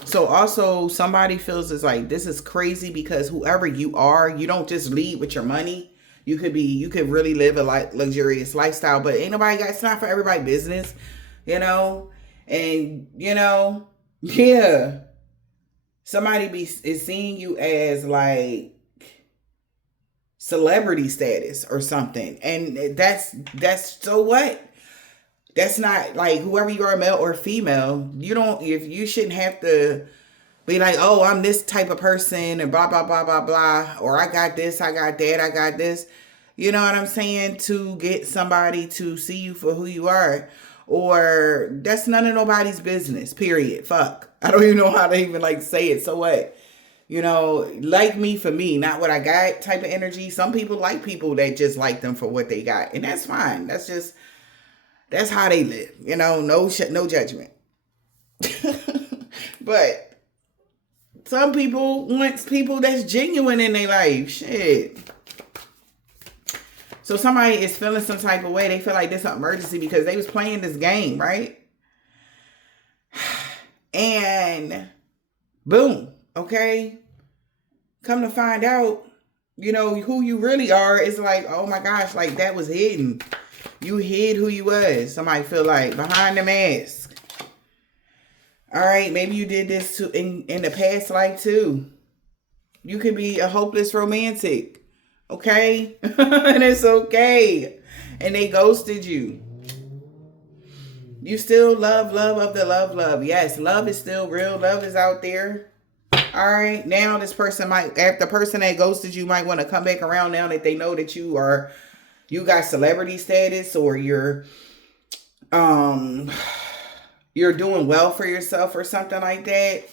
So also, somebody feels it's like, this is crazy because whoever you are, you don't just lead with your money. You could really live a luxurious lifestyle. But ain't nobody got, it's not for everybody business. You know? And, you know, yeah. Somebody is seeing you as like celebrity status or something, and that's so what? That's not like whoever you are, male or female. You shouldn't have to be like, oh, I'm this type of person and blah blah blah blah blah, or I got this, I got that, I got this. You know what I'm saying? To get somebody to see you for who you are, or that's none of nobody's business. Period. Fuck. I don't even know how to even like say it. So what? You know, like me for me, not what I got type of energy. Some people like people that just like them for what they got. And that's fine. That's how they live. You know, no judgment. But some people want people that's genuine in their life. Shit. So somebody is feeling some type of way. They feel like this is an emergency because they was playing this game, right? And boom. Okay. Come to find out, you know, who you really are is like, oh my gosh, like that was hidden. You hid who you was. Somebody feel like behind the mask. All right. Maybe you did this too in the past life too. You could be a hopeless romantic. Okay. And it's okay. And they ghosted you. You still love of the love. Yes, love is still real. Love is out there. All right. Now this person might, after the person that ghosted you might want to come back around now that they know that you got celebrity status, or you're doing well for yourself or something like that.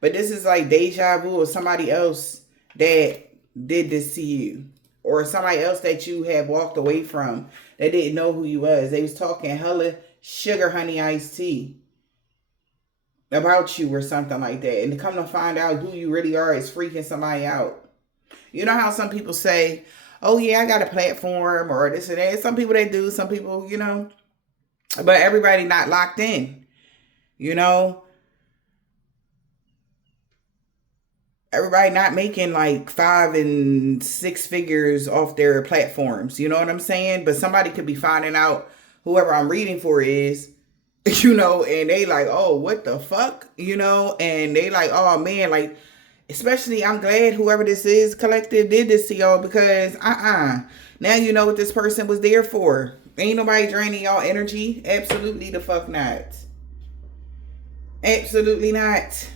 But this is like deja vu of somebody else that did this to you, or somebody else that you have walked away from that didn't know who you was. They was talking hella sugar honey iced tea about you or something like that. And to come to find out who you really are is freaking somebody out. You know how some people say, oh yeah, I got a platform or this and that. Some people they do, some people, you know, but everybody not locked in, you know. Everybody not making like 5 and 6 figures off their platforms. You know what I'm saying? But somebody could be finding out whoever I'm reading for is, you know, and they like, oh, what the fuck? You know, and they like, oh man, like, especially I'm glad whoever this is collective did this to y'all, because now you know what this person was there for. Ain't nobody draining y'all energy. Absolutely the fuck not. Absolutely not.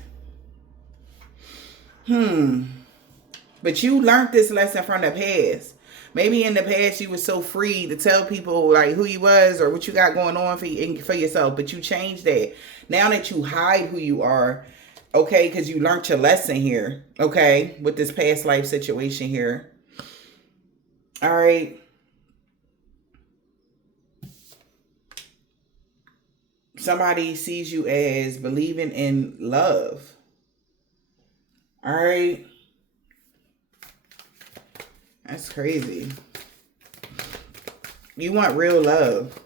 But you learned this lesson from the past. Maybe in the past you were so free to tell people like who you was or what you got going on for yourself, but you changed that. Now that you hide who you are, Okay, because you learned your lesson here. Okay, with this past life situation here. All right. Somebody sees you as believing in love. All right. That's crazy. You want real love.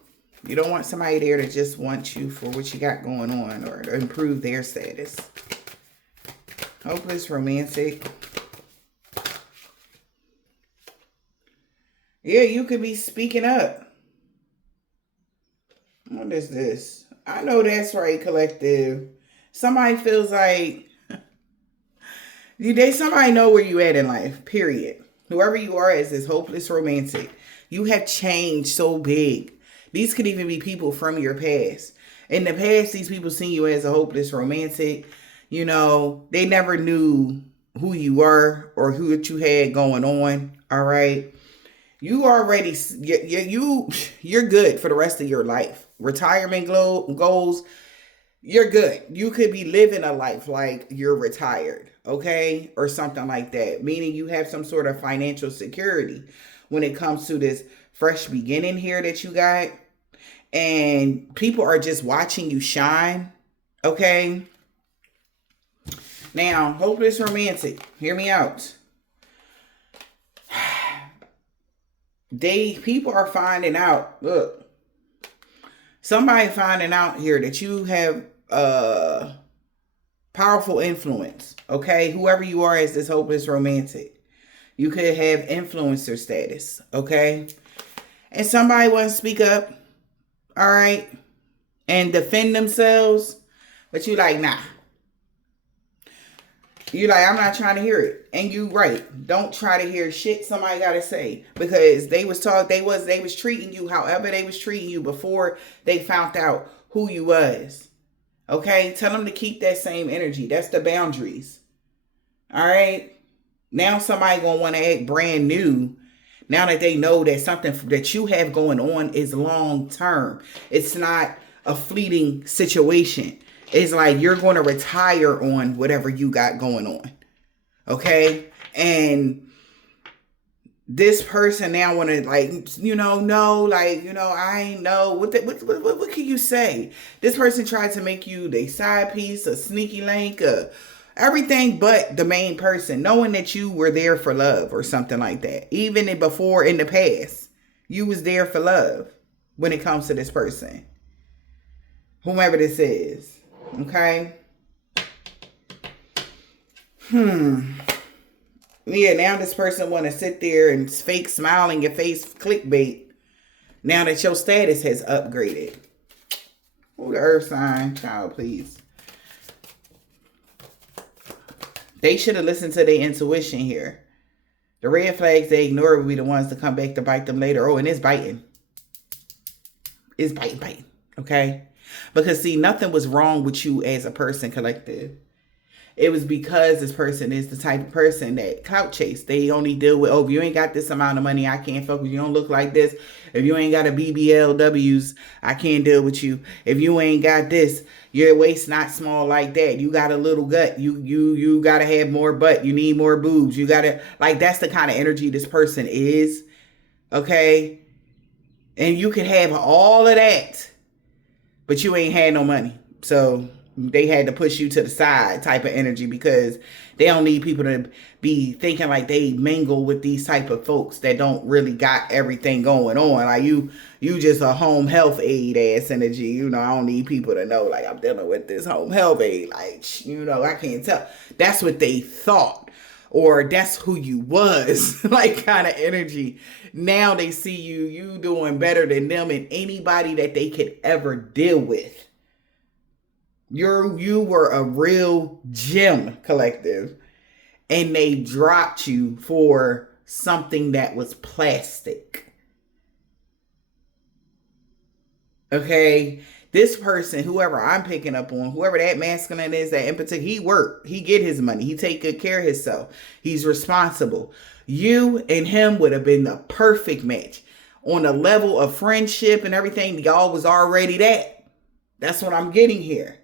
You don't want somebody there to just want you for what you got going on or to improve their status. Hopeless romantic. Yeah, you could be speaking up. What is this? I know that's right, collective. Somebody feels like somebody know where you at in life, period. Whoever you are as this hopeless romantic, you have changed so big. These could even be people from your past. In the past, these people seen you as a hopeless romantic. You know, they never knew who you were or who you had going on. All right. You already, you're good for the rest of your life. Retirement goals, you're good. You could be living a life like you're retired, okay? Or something like that. Meaning you have some sort of financial security when it comes to this fresh beginning here that you got. And people are just watching you shine, okay? Now, hopeless romantic, hear me out. People are finding out, look, somebody finding out here that you have powerful influence, okay? Whoever you are as this hopeless romantic, you could have influencer status, okay? And somebody wants to speak up, all right, and defend themselves, but you like, nah. You like, I'm not trying to hear it. And you right. Don't try to hear shit somebody gotta say. Because they was treating you however they was treating you before they found out who you was. Okay? Tell them to keep that same energy. That's the boundaries. Alright? Now somebody gonna want to act brand new. Now that they know that something that you have going on is long term. It's not a fleeting situation. It's like you're going to retire on whatever you got going on. Okay? And this person now want to I know. What can you say? This person tried to make you the side piece, a sneaky link, everything but the main person, knowing that you were there for love or something like that. Even in the past, you was there for love when it comes to this person. Whomever this is. Okay. Yeah, now this person want to sit there and fake smile in your face, clickbait. Now that your status has upgraded. Oh, the earth sign, child, please. They should have listened to their intuition here. The red flags they ignore will be the ones to come back to bite them later. Oh, and it's biting. It's biting. Okay? Because, see, nothing was wrong with you as a person, collective. It was because this person is the type of person that clout chase. They only deal with, if you ain't got this amount of money, I can't fuck with you. You don't look like this. If you ain't got a BBLWs, I can't deal with you. If you ain't got this, your waist not small like that. You got a little gut. You got to have more butt. You need more boobs. You got to, that's the kind of energy this person is. Okay? And you can have all of that. But you ain't had no money. So they had to push you to the side type of energy because they don't need people to be thinking like they mingle with these type of folks that don't really got everything going on. Like you just a home health aid ass energy. I don't need people to know like I'm dealing with this home health aid. Like, I can't tell. That's what they thought. Or that's who you was. Like kind of energy. Now they see you doing better than them and anybody that they could ever deal with. You were a real gem, collective. And they dropped you for something that was plastic. Okay? This person, whoever I'm picking up on, whoever that masculine is, that in particular, he work, he get his money, he take good care of himself, he's responsible. You and him would have been the perfect match. On the level of friendship and everything, y'all was already that. That's what I'm getting here.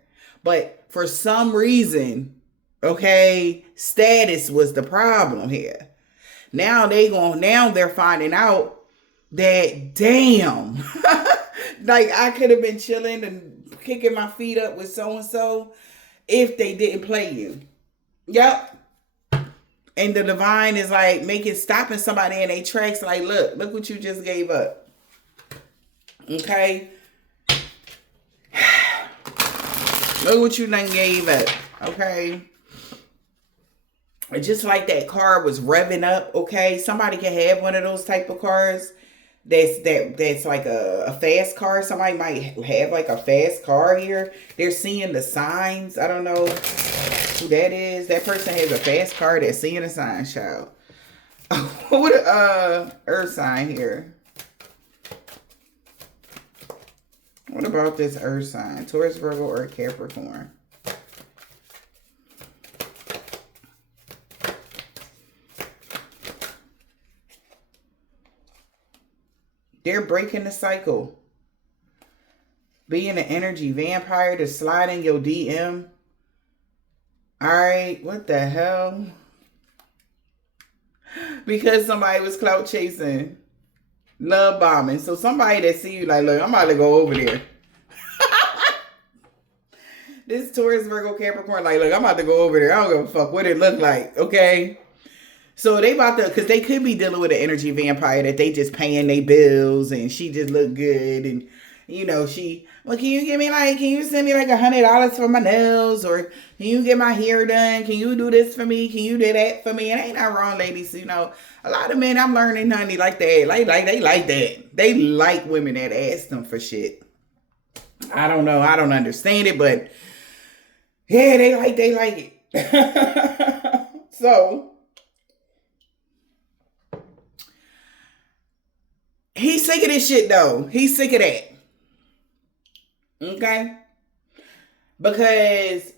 But for some reason, Okay, status was the problem here. Now they're finding out that damn, like I could have been chilling and kicking my feet up with so and so if they didn't play you. Yep. And the divine is like stopping somebody in their tracks. Like, look what you just gave up. Okay. Look what you done gave up. Okay. Just like that car was revving up. Okay. Somebody can have one of those type of cars. That's like a fast car. Somebody might have like a fast car here. They're seeing the signs. I don't know who that is. That person has a fast car that's seeing the signs, child. What earth sign here? What about this earth sign? Taurus, Virgo, or Capricorn? They're breaking the cycle. Being an energy vampire to slide in your DM. Alright, what the hell? Because somebody was clout chasing. Love bombing. So somebody that see you like, look, I'm about to go over there. This Taurus, Virgo, Capricorn, like, look, I'm about to go over there. I don't give a fuck what it look like, okay? So they about to, because they could be dealing with an energy vampire that they just paying their bills and she just look good and, you know, well, can you send me like $100 for my nails, or can you get my hair done? Can you do this for me? Can you do that for me? And ain't not wrong, ladies. You know, a lot of men I'm learning, honey, like that. Like they like that. They like women that ask them for shit. I don't know. I don't understand it, but yeah, they like it. So he's sick of this shit though. He's sick of that. Okay? Because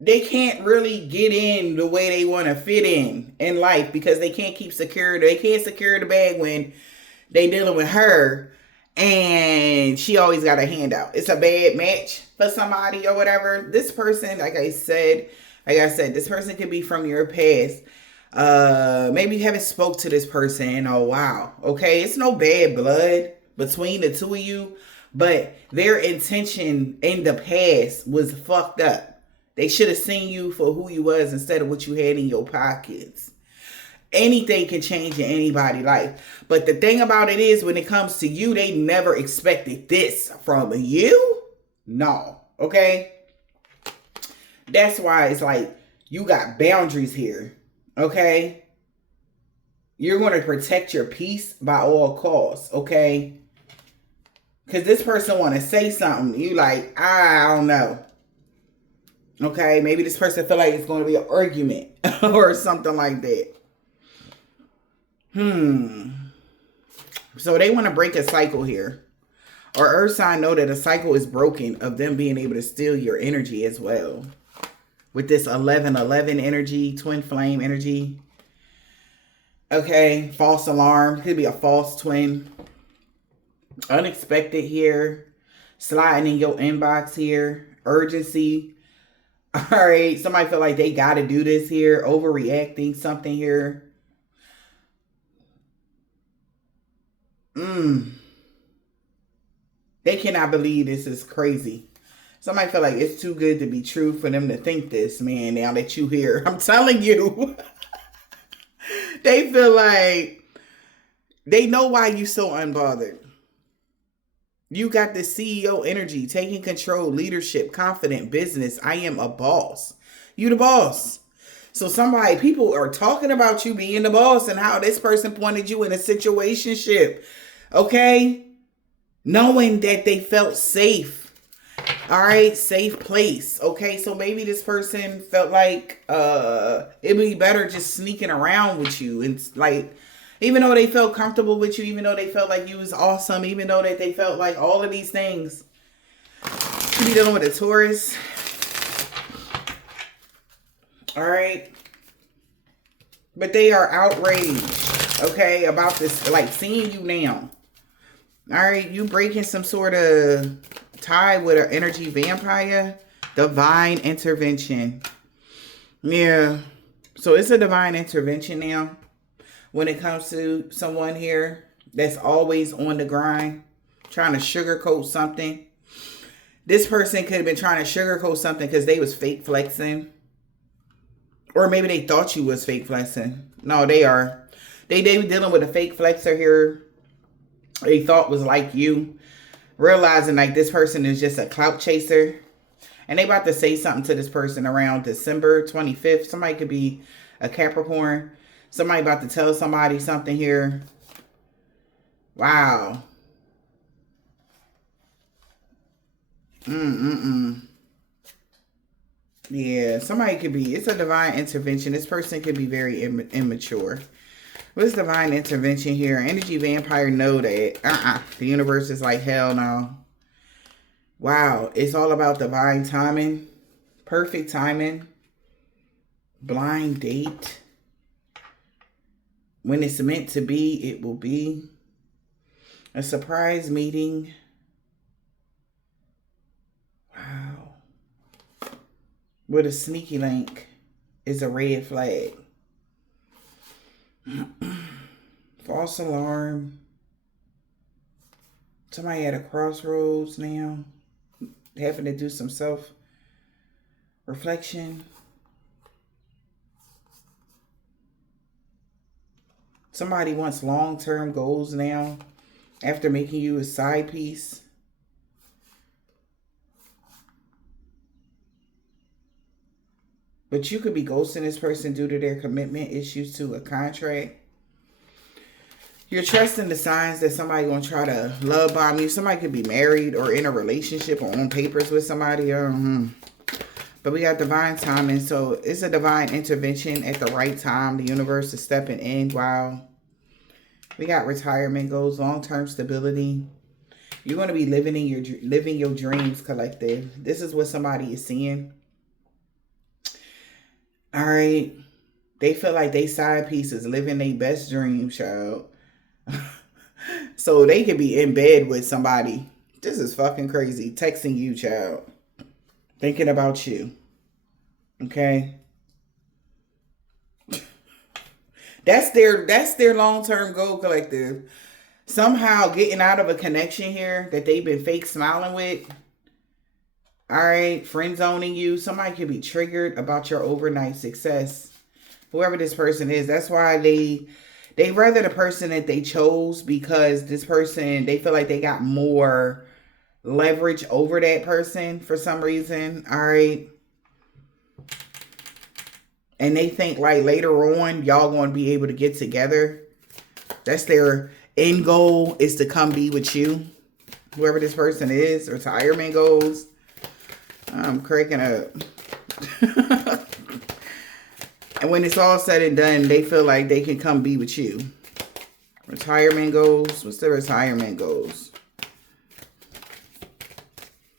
they can't really get in the way they want to fit in life because they can't secure the bag when they dealing with her and she always got a handout. It's a bad match for somebody or whatever. This person, like I said, this person could be from your past. Maybe you haven't spoke to this person in a while. Okay? It's no bad blood between the two of you. But their intention in the past was fucked up. They should have seen you for who you was instead of what you had in your pockets. Anything can change in anybody's life. But the thing about it is, when it comes to you, they never expected this from you. No. Okay? That's why it's like, you got boundaries here. Okay? You're going to protect your peace by all costs. Okay? Because this person want to say something. You like, I don't know. Okay, maybe this person feel like it's going to be an argument or something like that. So they want to break a cycle here. Or earth sign know that a cycle is broken of them being able to steal your energy as well. With this 11-11 energy, twin flame energy. Okay, false alarm. Could be a false twin. Unexpected here. Sliding in your inbox here. Urgency. All right. Somebody feel like they got to do this here. Overreacting something here. They cannot believe this is crazy. Somebody feel like it's too good to be true for them to think this, man, now that you here. I'm telling you. They feel like they know why you so unbothered. You got the CEO energy, taking control, leadership, confident, business. I am a boss. You the boss. So people are talking about you being the boss and how this person pointed you in a situationship. Okay? Knowing that they felt safe. All right? Safe place. Okay? So maybe this person felt like it'd be better just sneaking around with you. And like, even though they felt comfortable with you, even though they felt like you was awesome, even though that they felt like all of these things. You be dealing with a Taurus. All right. But they are outraged, okay, about this, like seeing you now. All right. You breaking some sort of tie with an energy vampire. Divine intervention. Yeah. So it's a divine intervention now when it comes to someone here that's always on the grind, trying to sugarcoat something. This person could have been trying to sugarcoat something because they was fake flexing. Or maybe they thought you was fake flexing. No, they are. They were dealing with a fake flexer here. They thought was like you. Realizing like this person is just a clout chaser. And they about to say something to this person around December 25th. Somebody could be a Capricorn. Somebody about to tell somebody something here. Wow. Yeah, somebody could be, it's a divine intervention. This person could be very immature. What's divine intervention here? Energy vampire know that the universe is like, hell no. Wow, it's all about divine timing. Perfect timing. Blind date. When it's meant to be, it will be. A surprise meeting. Wow. With a sneaky link is a red flag. False alarm. Somebody at a crossroads now. Having to do some self-reflection. Somebody wants long-term goals now after making you a side piece. But you could be ghosting this person due to their commitment issues to a contract. You're trusting the signs that somebody gonna try to love bomb you. Somebody could be married or in a relationship or on papers with somebody. But we got divine timing. So it's a divine intervention at the right time. The universe is stepping in. Wow. We got retirement goals, long-term stability. You're going to be living your dreams, collective. This is what somebody is seeing. All right. They feel like they side pieces living their best dream, child. So they could be in bed with somebody. This is fucking crazy. Texting you, child. Thinking about you. Okay. That's their long-term goal, collective. Somehow getting out of a connection here that they've been fake smiling with. All right, friend zoning you. Somebody could be triggered about your overnight success. Whoever this person is, that's why they rather the person that they chose, because this person, they feel like they got more leverage over that person for some reason. All right. And they think like later on, y'all going to be able to get together. That's their end goal, is to come be with you. Whoever this person is, retirement goals. I'm cracking up. And when it's all said and done, they feel like they can come be with you. Retirement goals. What's the retirement goals?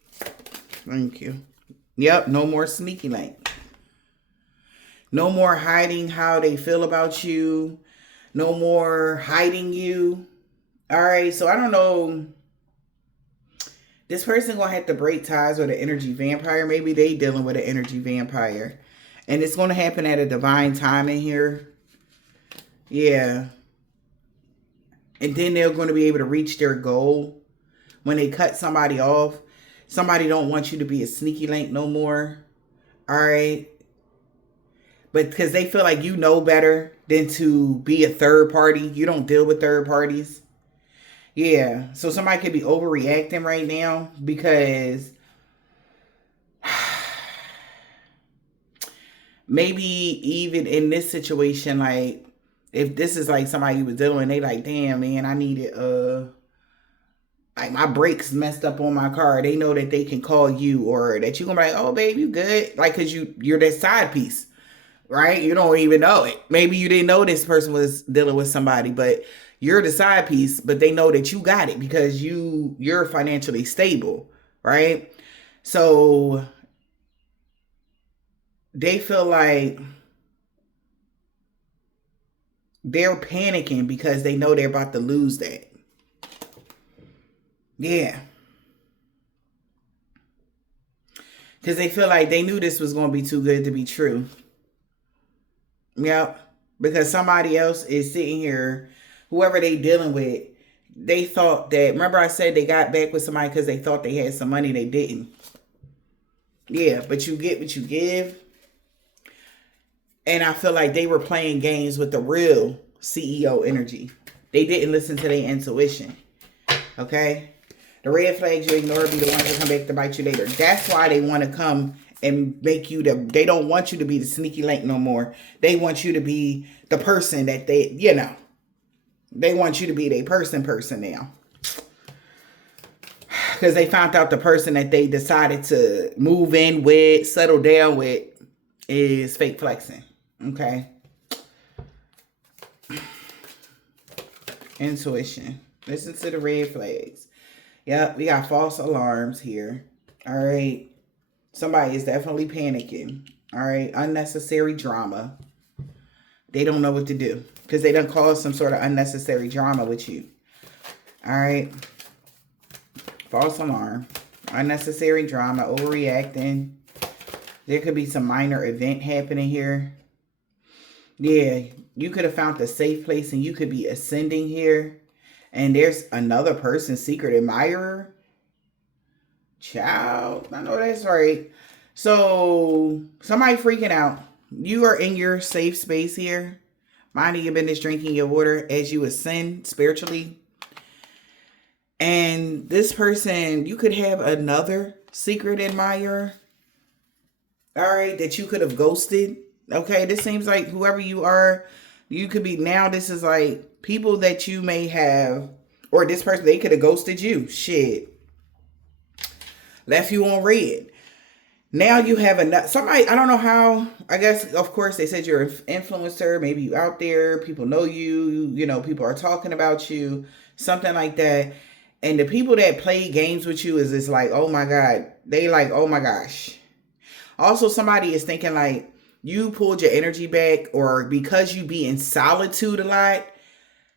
Thank you. Yep, no more sneaky link. No more hiding how they feel about you. No more hiding you. All right, so I don't know. This person going to have to break ties with an energy vampire. Maybe they dealing with an energy vampire. And it's going to happen at a divine time in here. Yeah. And then they're going to be able to reach their goal. When they cut somebody off, somebody don't want you to be a sneaky link no more. All right. But because they feel like you know better than to be a third party. You don't deal with third parties. Yeah. So somebody could be overreacting right now because maybe even in this situation, like if this is like somebody you was dealing with, they like, damn, man, I needed like my brakes messed up on my car. They know that they can call you, or that you gonna be like, oh babe, you good? Like, cause you're that side piece. Right? You don't even know it. Maybe you didn't know this person was dealing with somebody, but you're the side piece, but they know that you got it because you're financially stable, right? So they feel like they're panicking because they know they're about to lose that. Yeah. Because they feel like they knew this was going to be too good to be true. Yep. Because somebody else is sitting here, whoever they dealing with, they thought that, remember I said they got back with somebody because they thought they had some money, they didn't. Yeah, but you get what you give. And I feel like they were playing games with the real CEO energy. They didn't listen to their intuition. Okay? The red flags you ignore be the ones that come back to bite you later. That's why they want to come and make you they don't want you to be the sneaky link no more. They want you to be the person that they want you to be their person now. Because they found out the person that they decided to move in with, settle down with, is fake flexing. Okay? Intuition. Listen to the red flags. Yep, we got false alarms here. All right. Somebody is definitely panicking. All right. Unnecessary drama. They don't know what to do because they done caused some sort of unnecessary drama with you. All right. False alarm. Unnecessary drama. Overreacting. There could be some minor event happening here. Yeah. You could have found a safe place and you could be ascending here. And there's another person, secret admirer. Child, I know that's right. So, somebody freaking out. You are in your safe space here. Minding your business, drinking your water as you ascend spiritually. And this person, you could have another secret admirer. All right, that you could have ghosted. Okay, this seems like whoever you are, you could be now. This is like people that you may have, or this person, they could have ghosted you. Shit. Left you on red. Now you have somebody, I don't know how, I guess, of course, they said you're an influencer. Maybe you out there, people know you, you know, people are talking about you, something like that. And the people that play games with you is just like, oh my God. They like, oh my gosh. Also, somebody is thinking like you pulled your energy back, or because you be in solitude a lot,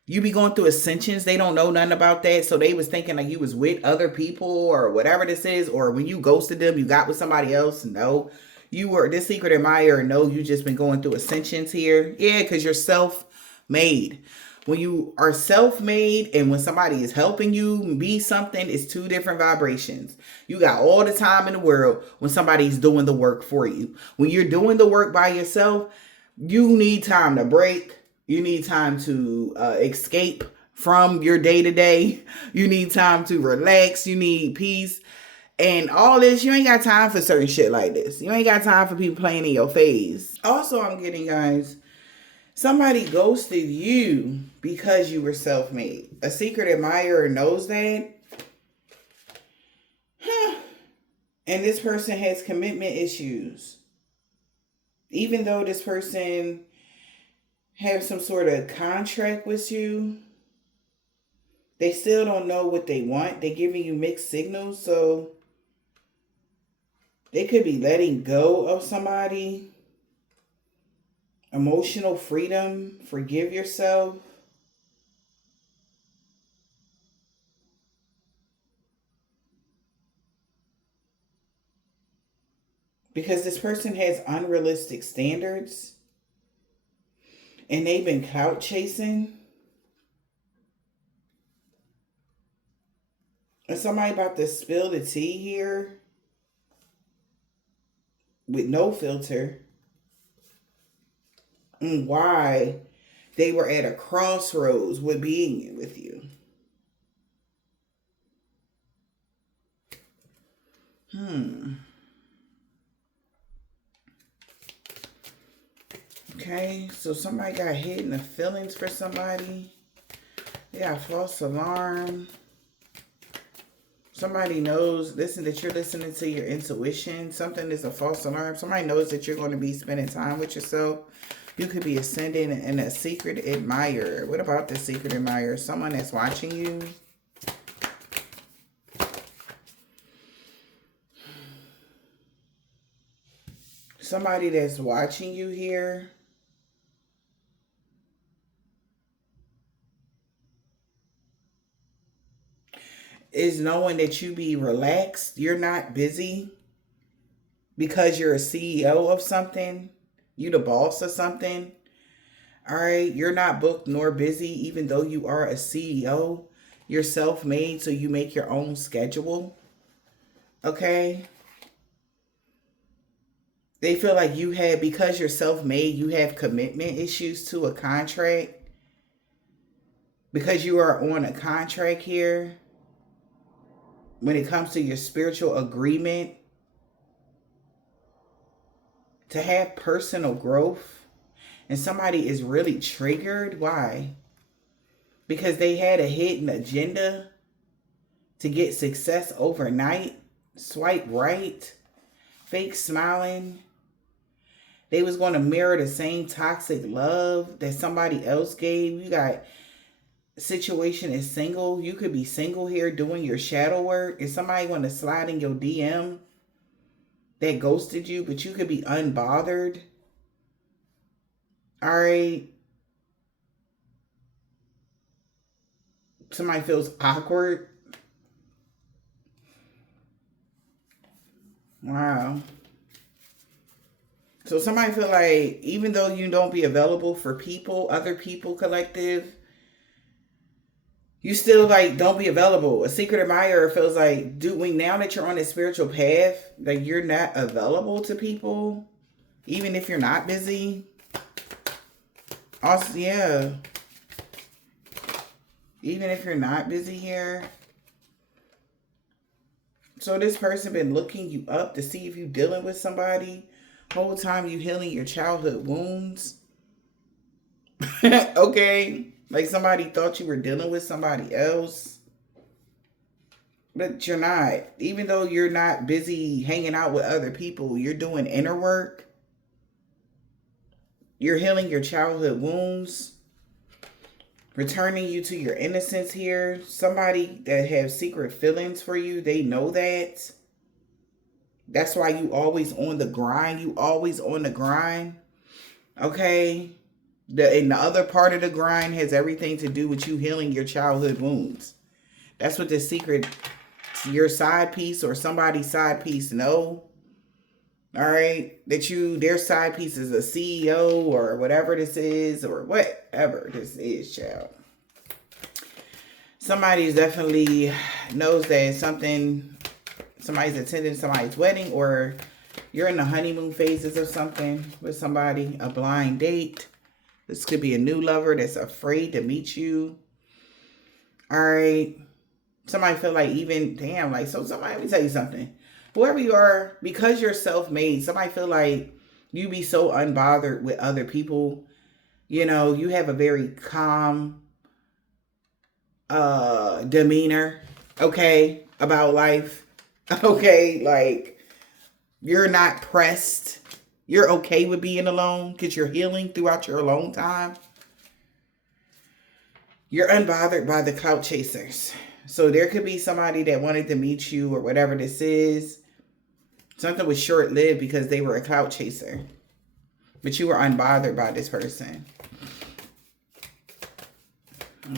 you be going through ascensions. They don't know nothing about that. So they was thinking like you was with other people or whatever this is. Or when you ghosted them, you got with somebody else. No, you were this secret admirer. No, you just been going through ascensions here. Yeah, because you're self-made. When you are self-made and when somebody is helping you be something, it's two different vibrations. You got all the time in the world when somebody's doing the work for you. When you're doing the work by yourself, you need time to break. You need time to escape from your day-to-day. You need time to relax. You need peace. And all this, you ain't got time for certain shit like this. You ain't got time for people playing in your face. Also, I'm getting, guys, somebody ghosted you because you were self-made. A secret admirer knows that. And this person has commitment issues. Even though this person have some sort of contract with you, they still don't know what they want. They're giving you mixed signals. So they could be letting go of somebody. Emotional freedom. Forgive yourself. Because this person has unrealistic standards. And they've been clout chasing. And somebody about to spill the tea here with no filter. And why they were at a crossroads with being with you. Okay, so somebody got hit in the feelings for somebody. They got false alarm. Somebody knows, listen, that you're listening to your intuition. Something is a false alarm. Somebody knows that you're going to be spending time with yourself. You could be ascending and a secret admirer. What about the secret admirer? Someone that's watching you. Somebody that's watching you here. Is knowing that you be relaxed. You're not busy because you're a CEO of something. You the boss of something. All right. You're not booked nor busy, even though you are a CEO. You're self-made, so you make your own schedule. Okay. They feel like you have, because you're self-made, you have commitment issues to a contract. Because you are on a contract here, when it comes to your spiritual agreement, to have personal growth, and somebody is really triggered. Why? Because they had a hidden agenda to get success overnight. Swipe right, fake smiling. They was going to mirror the same toxic love that somebody else gave. You got situation is single. You could be single here doing your shadow work. Is somebody going to slide in your DM that ghosted you, but you could be unbothered? All right. Somebody feels awkward. Wow. So somebody feel like even though you don't be available for people, other people, collective, you still like don't be available. A secret admirer feels like, doing now that you're on a spiritual path, like you're not available to people, even if you're not busy. Also, yeah. Even if you're not busy here. So this person been looking you up to see if you dealing with somebody. Whole time you healing your childhood wounds. Okay. Like somebody thought you were dealing with somebody else. But you're not. Even though you're not busy hanging out with other people, you're doing inner work. You're healing your childhood wounds. Returning you to your innocence here. Somebody that has secret feelings for you, they know that. That's why you always on the grind. You always on the grind. Okay? And the other part of the grind has everything to do with you healing your childhood wounds. That's what the secret, your side piece or somebody's side piece know. All right? That their side piece is a CEO or whatever this is, or whatever this is, child. Somebody definitely knows that somebody's attending somebody's wedding, or you're in the honeymoon phases of something with somebody, a blind date. This could be a new lover that's afraid to meet you. All right. Somebody feel like even, damn, like, so somebody, let me tell you something. Whoever you are, because you're self-made, somebody feel like you be so unbothered with other people. You know, you have a very calm demeanor, okay, about life. Okay, like, you're not pressed. You're okay with being alone because you're healing throughout your alone time. You're unbothered by the clout chasers. So there could be somebody that wanted to meet you or whatever this is. Something was short-lived because they were a clout chaser. But you were unbothered by this person.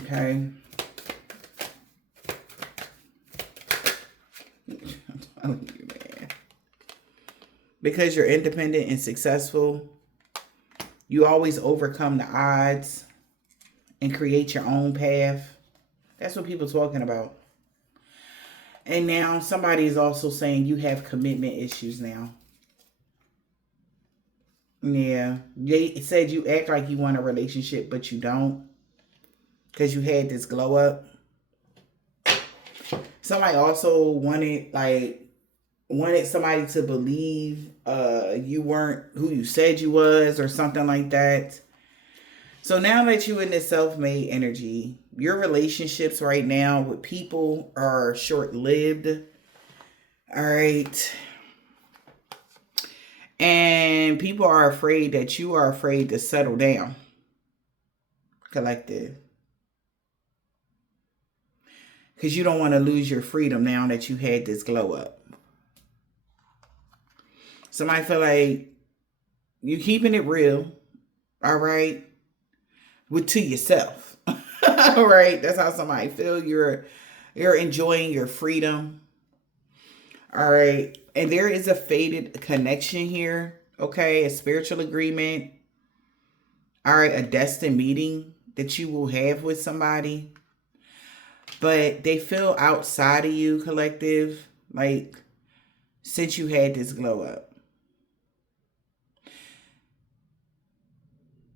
Okay. I'm telling you, man. Because you're independent and successful, you always overcome the odds and create your own path. That's what people talking about. And now somebody is also saying you have commitment issues now. Yeah. They said you act like you want a relationship, but you don't. Because you had this glow up. Somebody also wanted somebody to believe you weren't who you said you was or something like that. So now that you're in this self-made energy, your relationships right now with people are short-lived. All right. And people are afraid that you are afraid to settle down. Collective. Because you don't want to lose your freedom now that you had this glow up. Somebody feel like you're keeping it real. All right. To yourself. All right. That's how somebody feel. You're enjoying your freedom. All right. And there is a faded connection here. Okay. A spiritual agreement. All right, a destined meeting that you will have with somebody, but they feel outside of you, collective, like since you had this glow up.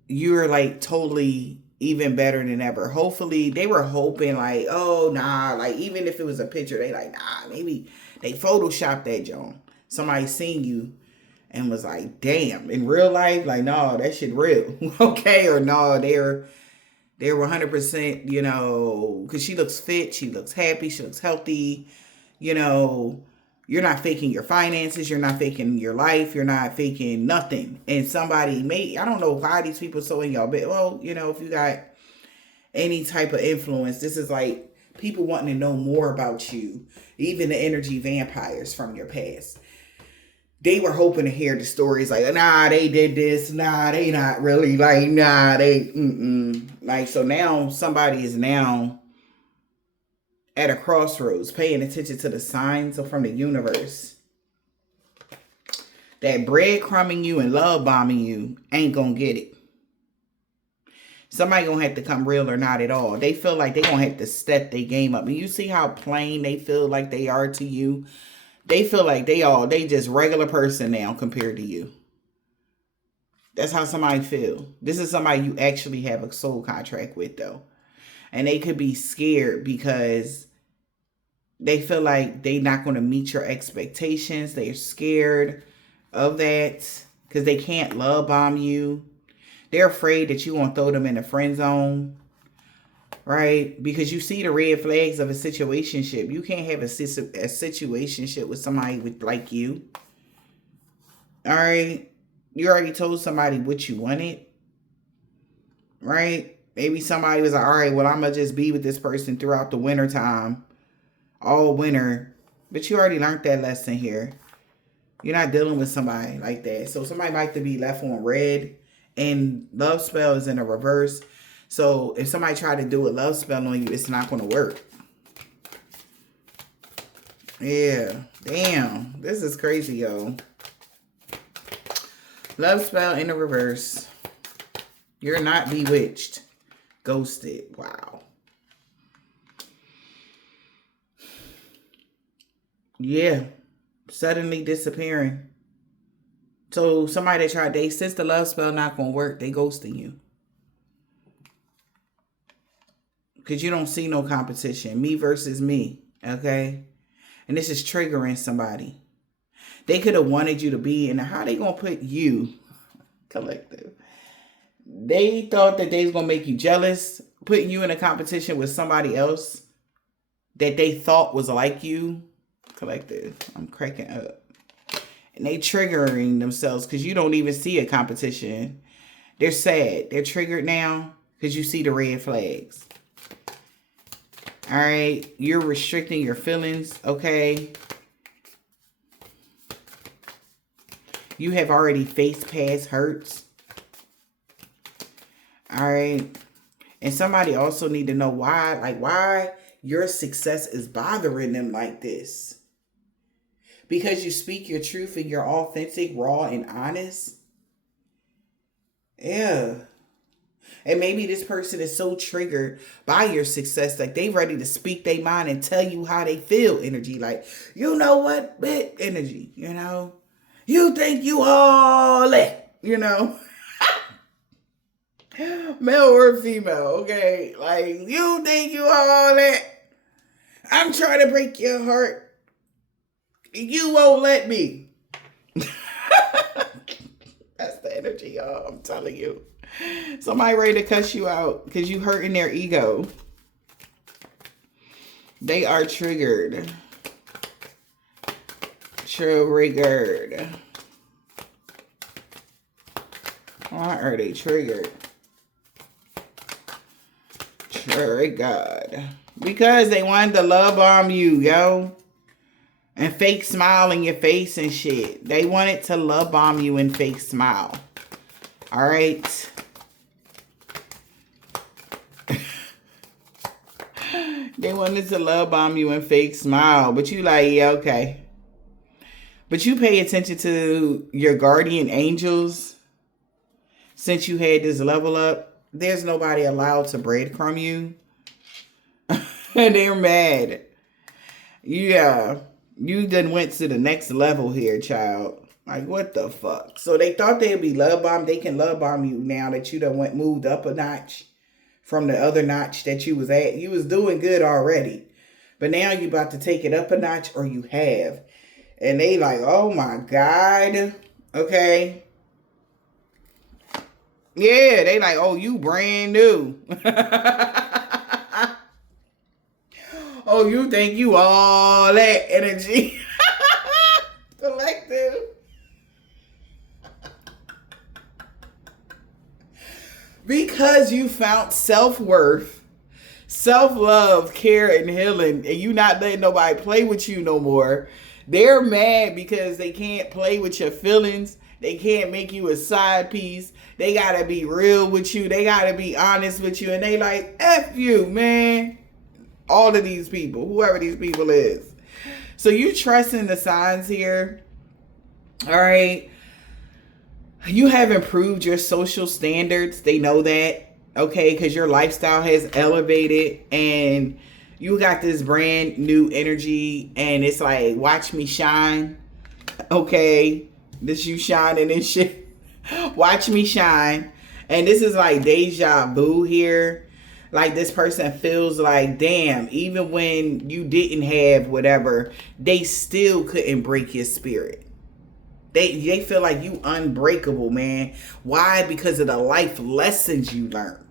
You're like totally even better than ever. Hopefully, they were hoping like, oh nah, like even if it was a picture, they like, nah, maybe they photoshopped that Joan. Somebody seen you and was like, damn, in real life, like, no, that shit real. Okay, or no, they're 100%, you know, because she looks fit, she looks happy, she looks healthy, you know. You're not faking your finances. You're not faking your life. You're not faking nothing. And somebody I don't know why these people so in y'all, but well, you know, if you got any type of influence, this is like people wanting to know more about you. Even the energy vampires from your past. They were hoping to hear the stories like, nah, they did this. Nah, they not really. Like, nah, they, Like, so now somebody is now at a crossroads, paying attention to the signs from the universe. That breadcrumbing you and love bombing you ain't gonna get it. Somebody gonna have to come real or not at all. They feel like they gonna have to step their game up. And you see how plain they feel like they are to you? They feel like they just regular person now compared to you. That's how somebody feel. This is somebody you actually have a soul contract with though. And they could be scared because they feel like they're not going to meet your expectations. They're scared of that because they can't love bomb you. They're afraid that you're going to throw them in the friend zone, right? Because you see the red flags of a situationship. You can't have a situationship with somebody like you. All right? You already told somebody what you wanted, right? Maybe somebody was like, all right, well, I'm going to just be with this person throughout the winter time. All winter, but you already learned that lesson here. You're not dealing with somebody like that. So somebody might be left on red, and love spell is in a reverse. So if somebody try to do a love spell on you, it's not going to work. Yeah, damn, this is crazy, yo. Love spell in the reverse. You're not bewitched, ghosted. Wow. Yeah, suddenly disappearing. So somebody that tried, since the love spell not gonna work, they ghosting you. Because you don't see no competition. Me versus me, okay? And this is triggering somebody. They could have wanted you to be, and how they gonna put you, collective? They thought that they was gonna make you jealous, putting you in a competition with somebody else that they thought was like you. Collective, I'm cracking up. And they triggering themselves because you don't even see a competition. They're sad. They're triggered now because you see the red flags. All right, you're restricting your feelings, okay? You have already faced past hurts. All right. And somebody also need to know why your success is bothering them like this. Because you speak your truth and you're authentic, raw, and honest. Yeah. And maybe this person is so triggered by your success, like they ready to speak their mind and tell you how they feel energy. Like, you know what, bitch, energy, you know? You think you all that, you know? Male or female, okay? Like, you think you all that? I'm trying to break your heart. You won't let me. That's the energy, y'all. I'm telling you. Somebody ready to cuss you out because you hurting their ego. They are triggered. Triggered. Why are they triggered? Triggered. Because they wanted to love bomb you, yo. And fake smile in your face and shit. They wanted to love bomb you and fake smile. All right. They wanted to love bomb you and fake smile. But you like, yeah, okay. But you pay attention to your guardian angels. since you had this level up, there's nobody allowed to breadcrumb you. And they're mad. Yeah. You done went to the next level here, child. Like, what the fuck? So they thought they'd be love bombed. They can love bomb you now that you done moved up a notch from the other notch that you was at. You was doing good already. But now you about to take it up a notch, or you have. And they like, oh my God. Okay. Yeah, they like, oh, you brand new. Oh, you think you all that energy. Collective. Because you found self-worth, self-love, care, and healing, and you not letting nobody play with you no more. They're mad because they can't play with your feelings. They can't make you a side piece. They gotta be real with you. They gotta be honest with you. And they like, F you, man. All of these people, whoever these people is. So you trusting the signs here. All right. You have improved your social standards. They know that. Okay. Because your lifestyle has elevated. And you got this brand new energy. And it's like, watch me shine. Okay. This you shining and shit. Watch me shine. And this is like deja vu here. Like, this person feels like, damn, even when you didn't have whatever, they still couldn't break your spirit. They feel like you unbreakable, man. Why? Because of the life lessons you learned.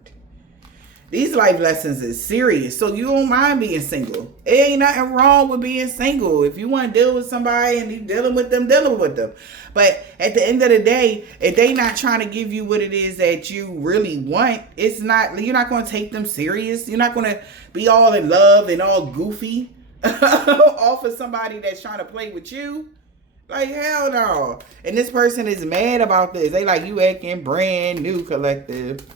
These life lessons is serious. So you don't mind being single. It ain't nothing wrong with being single. If you want to deal with somebody and you dealing with them, dealing with them. But at the end of the day, if they not trying to give you what it is that you really want, it's not, you're not going to take them serious. You're not going to be all in love and all goofy off of somebody that's trying to play with you. Like, hell no. And this person is mad about this. They like, you acting brand new, collective.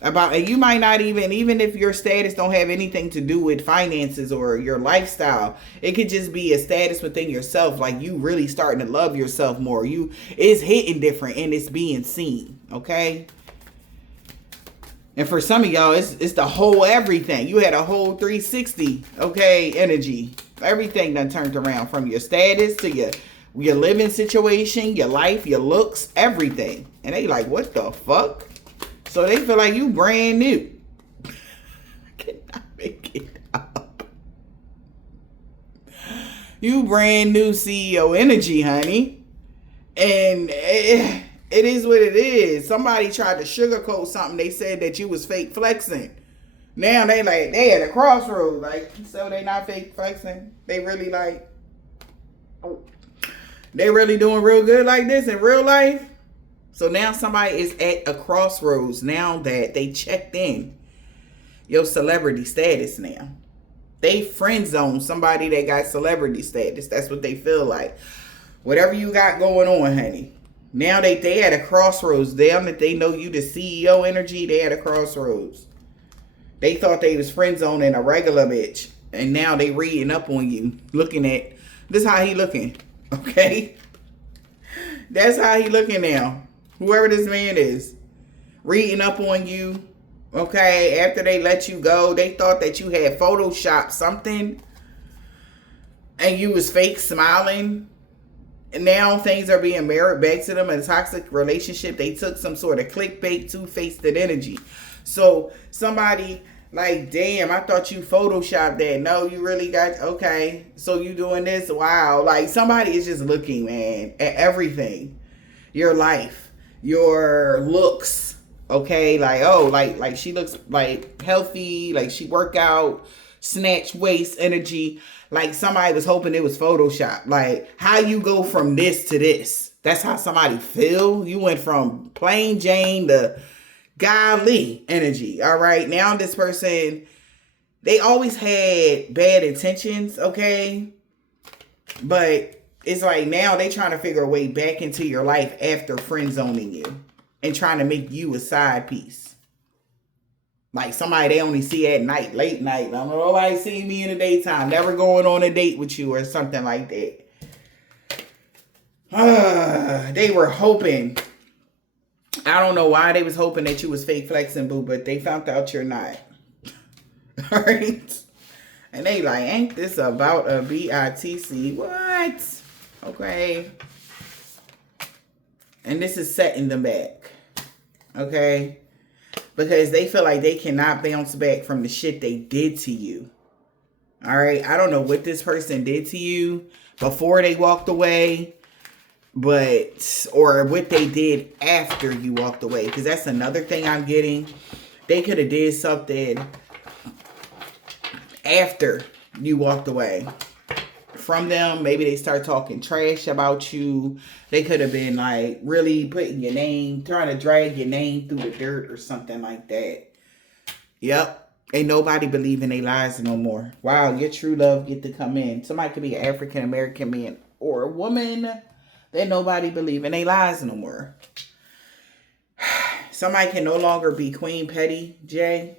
And you might not even if your status don't have anything to do with finances or your lifestyle, it could just be a status within yourself. Like, you really starting to love yourself more. It's hitting different and it's being seen. Okay. And for some of y'all, it's the whole everything. You had a whole 360, okay, energy. Everything done turned around, from your status to your living situation, your life, your looks, everything. And they like, what the fuck? So they feel like you brand new. I cannot make it up. You brand new CEO energy, honey. And it is what it is. Somebody tried to sugarcoat something. They said that you was fake flexing. Now they at a crossroads. Like, so they not fake flexing. They really they really doing real good like this in real life. So now somebody is at a crossroads now that they checked in your celebrity status now. They friend zone somebody that got celebrity status. That's what they feel like. Whatever you got going on, honey. Now they at a crossroads. Damn that they know you the CEO energy. They at a crossroads. They thought they was friend zoning a regular bitch. And now they reading up on you. Looking at, this how he looking. Okay? That's how he looking now. Whoever this man is, reading up on you, okay, after they let you go. They thought that you had photoshopped something and you was fake smiling. And now things are being mirrored back to them in a toxic relationship. They took some sort of clickbait, two-faced energy. So somebody like, damn, I thought you photoshopped that. No, you really got, okay, so you doing this? Wow. Like, somebody is just looking, man, at everything. Your life. Your looks, okay, like, oh, like she looks like healthy, like she work out, snatch waist energy, like somebody was hoping it was Photoshop. Like, how you go from this to this? That's how somebody feel. You went from plain Jane to golly energy. All right, now this person, they always had bad intentions, okay, but it's like now they trying to figure a way back into your life after friend zoning you and trying to make you a side piece. Like somebody they only see at night, late night. I don't know, nobody see me in the daytime. Never going on a date with you or something like that. They were hoping I don't know why they was hoping that you was fake flexing, boo, but they found out you're not. All right? And they like, ain't this about a BITC? What? Okay. And this is setting them back. Okay? Because they feel like they cannot bounce back from the shit they did to you. All right? I don't know what this person did to you before they walked away, but, or what they did after you walked away. Because that's another thing I'm getting. They could have did something after you walked away from them. Maybe they start talking trash about you. They could have been like really putting your name, trying to drag your name through the dirt or something like that. Yep. Ain't nobody believing they lies no more. Wow, your true love get to come in. Somebody could be an African-American man or a woman that nobody believing they lies no more. Somebody can no longer be Queen Petty, Jay.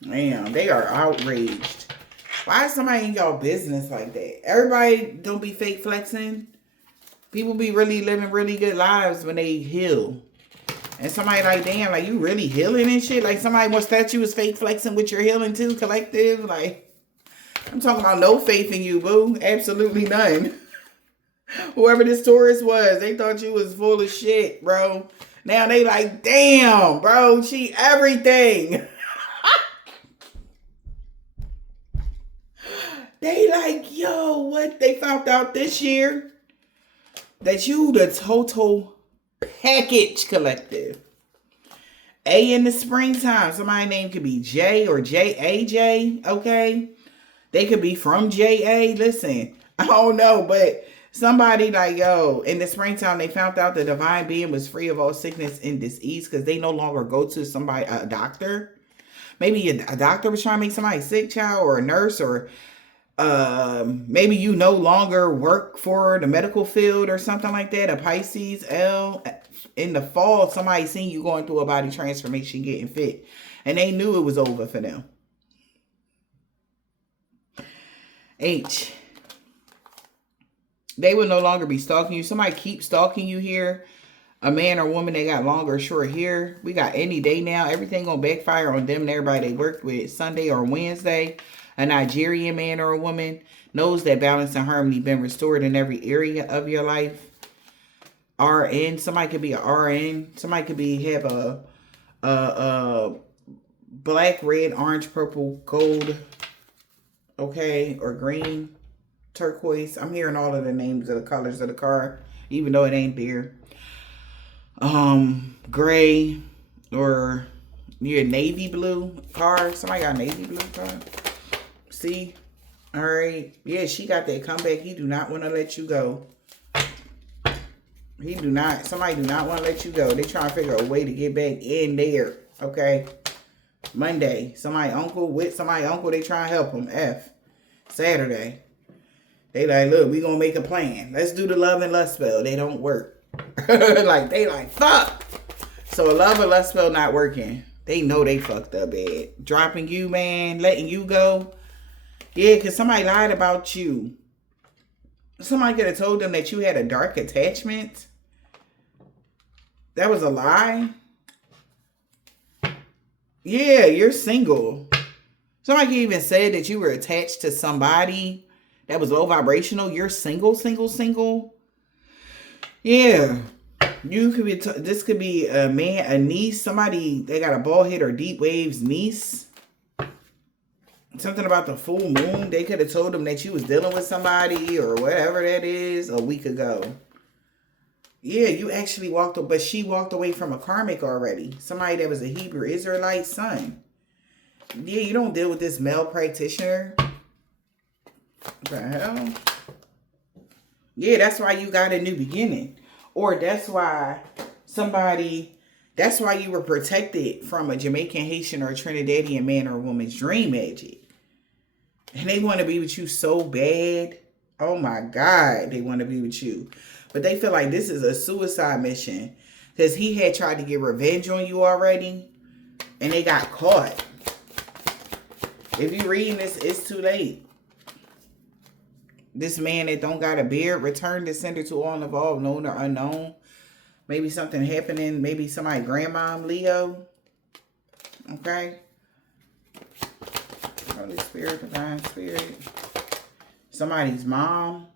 Man, they are outraged. Why is somebody in y'all business like that? Everybody don't be fake flexing. People be really living really good lives when they heal. And somebody like, damn, like you really healing and shit? Like somebody wants that you was fake flexing with your healing too, collective? Like, I'm talking about no faith in you, boo. Absolutely none. Whoever this tourist was, they thought you was full of shit, bro. Now they like, damn, bro, she everything. They like, yo, what? They found out this year that you the total package, collective. A in the springtime. Somebody's name could be J or JAJ, okay? They could be from JA. Listen, I don't know, but somebody like, yo, in the springtime, they found out the divine being was free of all sickness and disease because they no longer go to somebody, a doctor. Maybe a doctor was trying to make somebody sick, child, or a nurse, or maybe you no longer work for the medical field or something like that. A Pisces, L. In the fall, somebody seen you going through a body transformation, getting fit, and they knew it was over for them. H. They will no longer be stalking you. Somebody keep stalking you here. A man or woman that got long or short hair. We got any day now. Everything gonna backfire on them and everybody they worked with Sunday or Wednesday. A Nigerian man or a woman knows that balance and harmony been restored in every area of your life. RN. Somebody could be a RN. Somebody could be have a black, red, orange, purple, gold. Okay, or green, turquoise. I'm hearing all of the names of the colors of the car, even though it ain't there. Gray, or you're a navy blue car. Somebody got a navy blue car. See? All right. Yeah, she got that comeback. He do not want to let you go. He do not. Somebody do not want to let you go. They trying to figure a way to get back in there. Okay. Monday. Somebody uncle with somebody uncle. They trying to help him. F. Saturday. They like, look, we gonna make a plan. Let's do the love and lust spell. They don't work. Like, they like, fuck. So a love and lust spell not working. They know they fucked up bad. Dropping you, man. Letting you go. Yeah, because somebody lied about you. Somebody could have told them that you had a dark attachment. That was a lie. Yeah, you're single. Somebody even said that you were attached to somebody that was low vibrational. You're single. Yeah. You could be, this could be a man, a niece, somebody that got a bald head or deep waves niece. Something about the full moon. They could have told them that you was dealing with somebody or whatever that is a week ago. Yeah, you actually walked away, but she walked away from a karmic already. Somebody that was a Hebrew Israelite son. Yeah, you don't deal with this male practitioner. What the hell? Yeah, that's why you got a new beginning. Or that's why that's why you were protected from a Jamaican, Haitian, or a Trinidadian man or woman's dream magic. And they want to be with you so bad. Oh my God, they want to be with you. But they feel like this is a suicide mission. Because he had tried to get revenge on you already. And they got caught. If you're reading this, it's too late. This man that don't got a beard, return the sender to all involved, known or unknown. Maybe something happening. Maybe somebody grandmom, Leo. Okay. Holy Spirit, Divine Spirit. Somebody's mom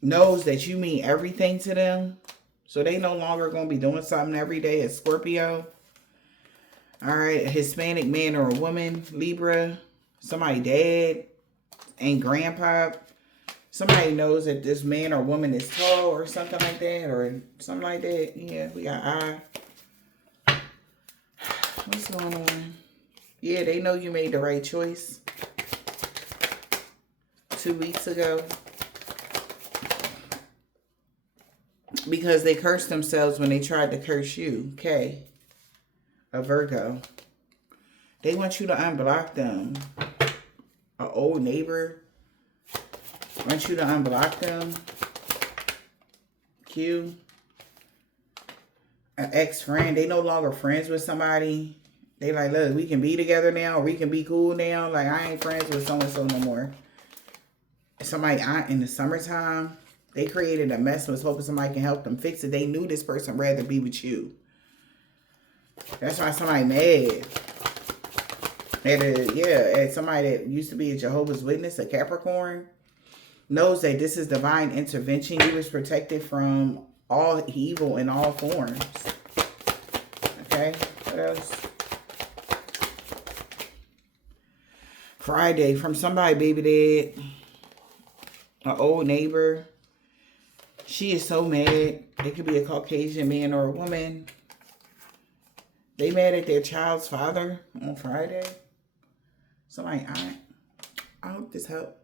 knows that you mean everything to them. So they no longer going to be doing something every day as Scorpio. All right. A Hispanic man or a woman, Libra. Somebody dad and grandpa. Somebody knows that this man or woman is tall or something like that. Or something like that. Yeah, we got I. What's going on? Yeah, they know you made the right choice 2 weeks ago. Because they cursed themselves when they tried to curse you. Okay. A Virgo. They want you to unblock them. An old neighbor wants you to unblock them. Q. An ex-friend. They no longer friends with somebody. They like, look, we can be together now. Or we can be cool now. Like, I ain't friends with so-and-so no more. Somebody in the summertime, they created a mess and was hoping somebody can help them fix it. They knew this person rather be with you. That's why somebody mad. At somebody that used to be a Jehovah's Witness, a Capricorn, knows that this is divine intervention. You was protected from all evil in all forms. Okay, what else? Friday, from somebody baby dad, an old neighbor. She is so mad. It could be a Caucasian man or a woman. They mad at their child's father on Friday. Somebody, I hope this helps.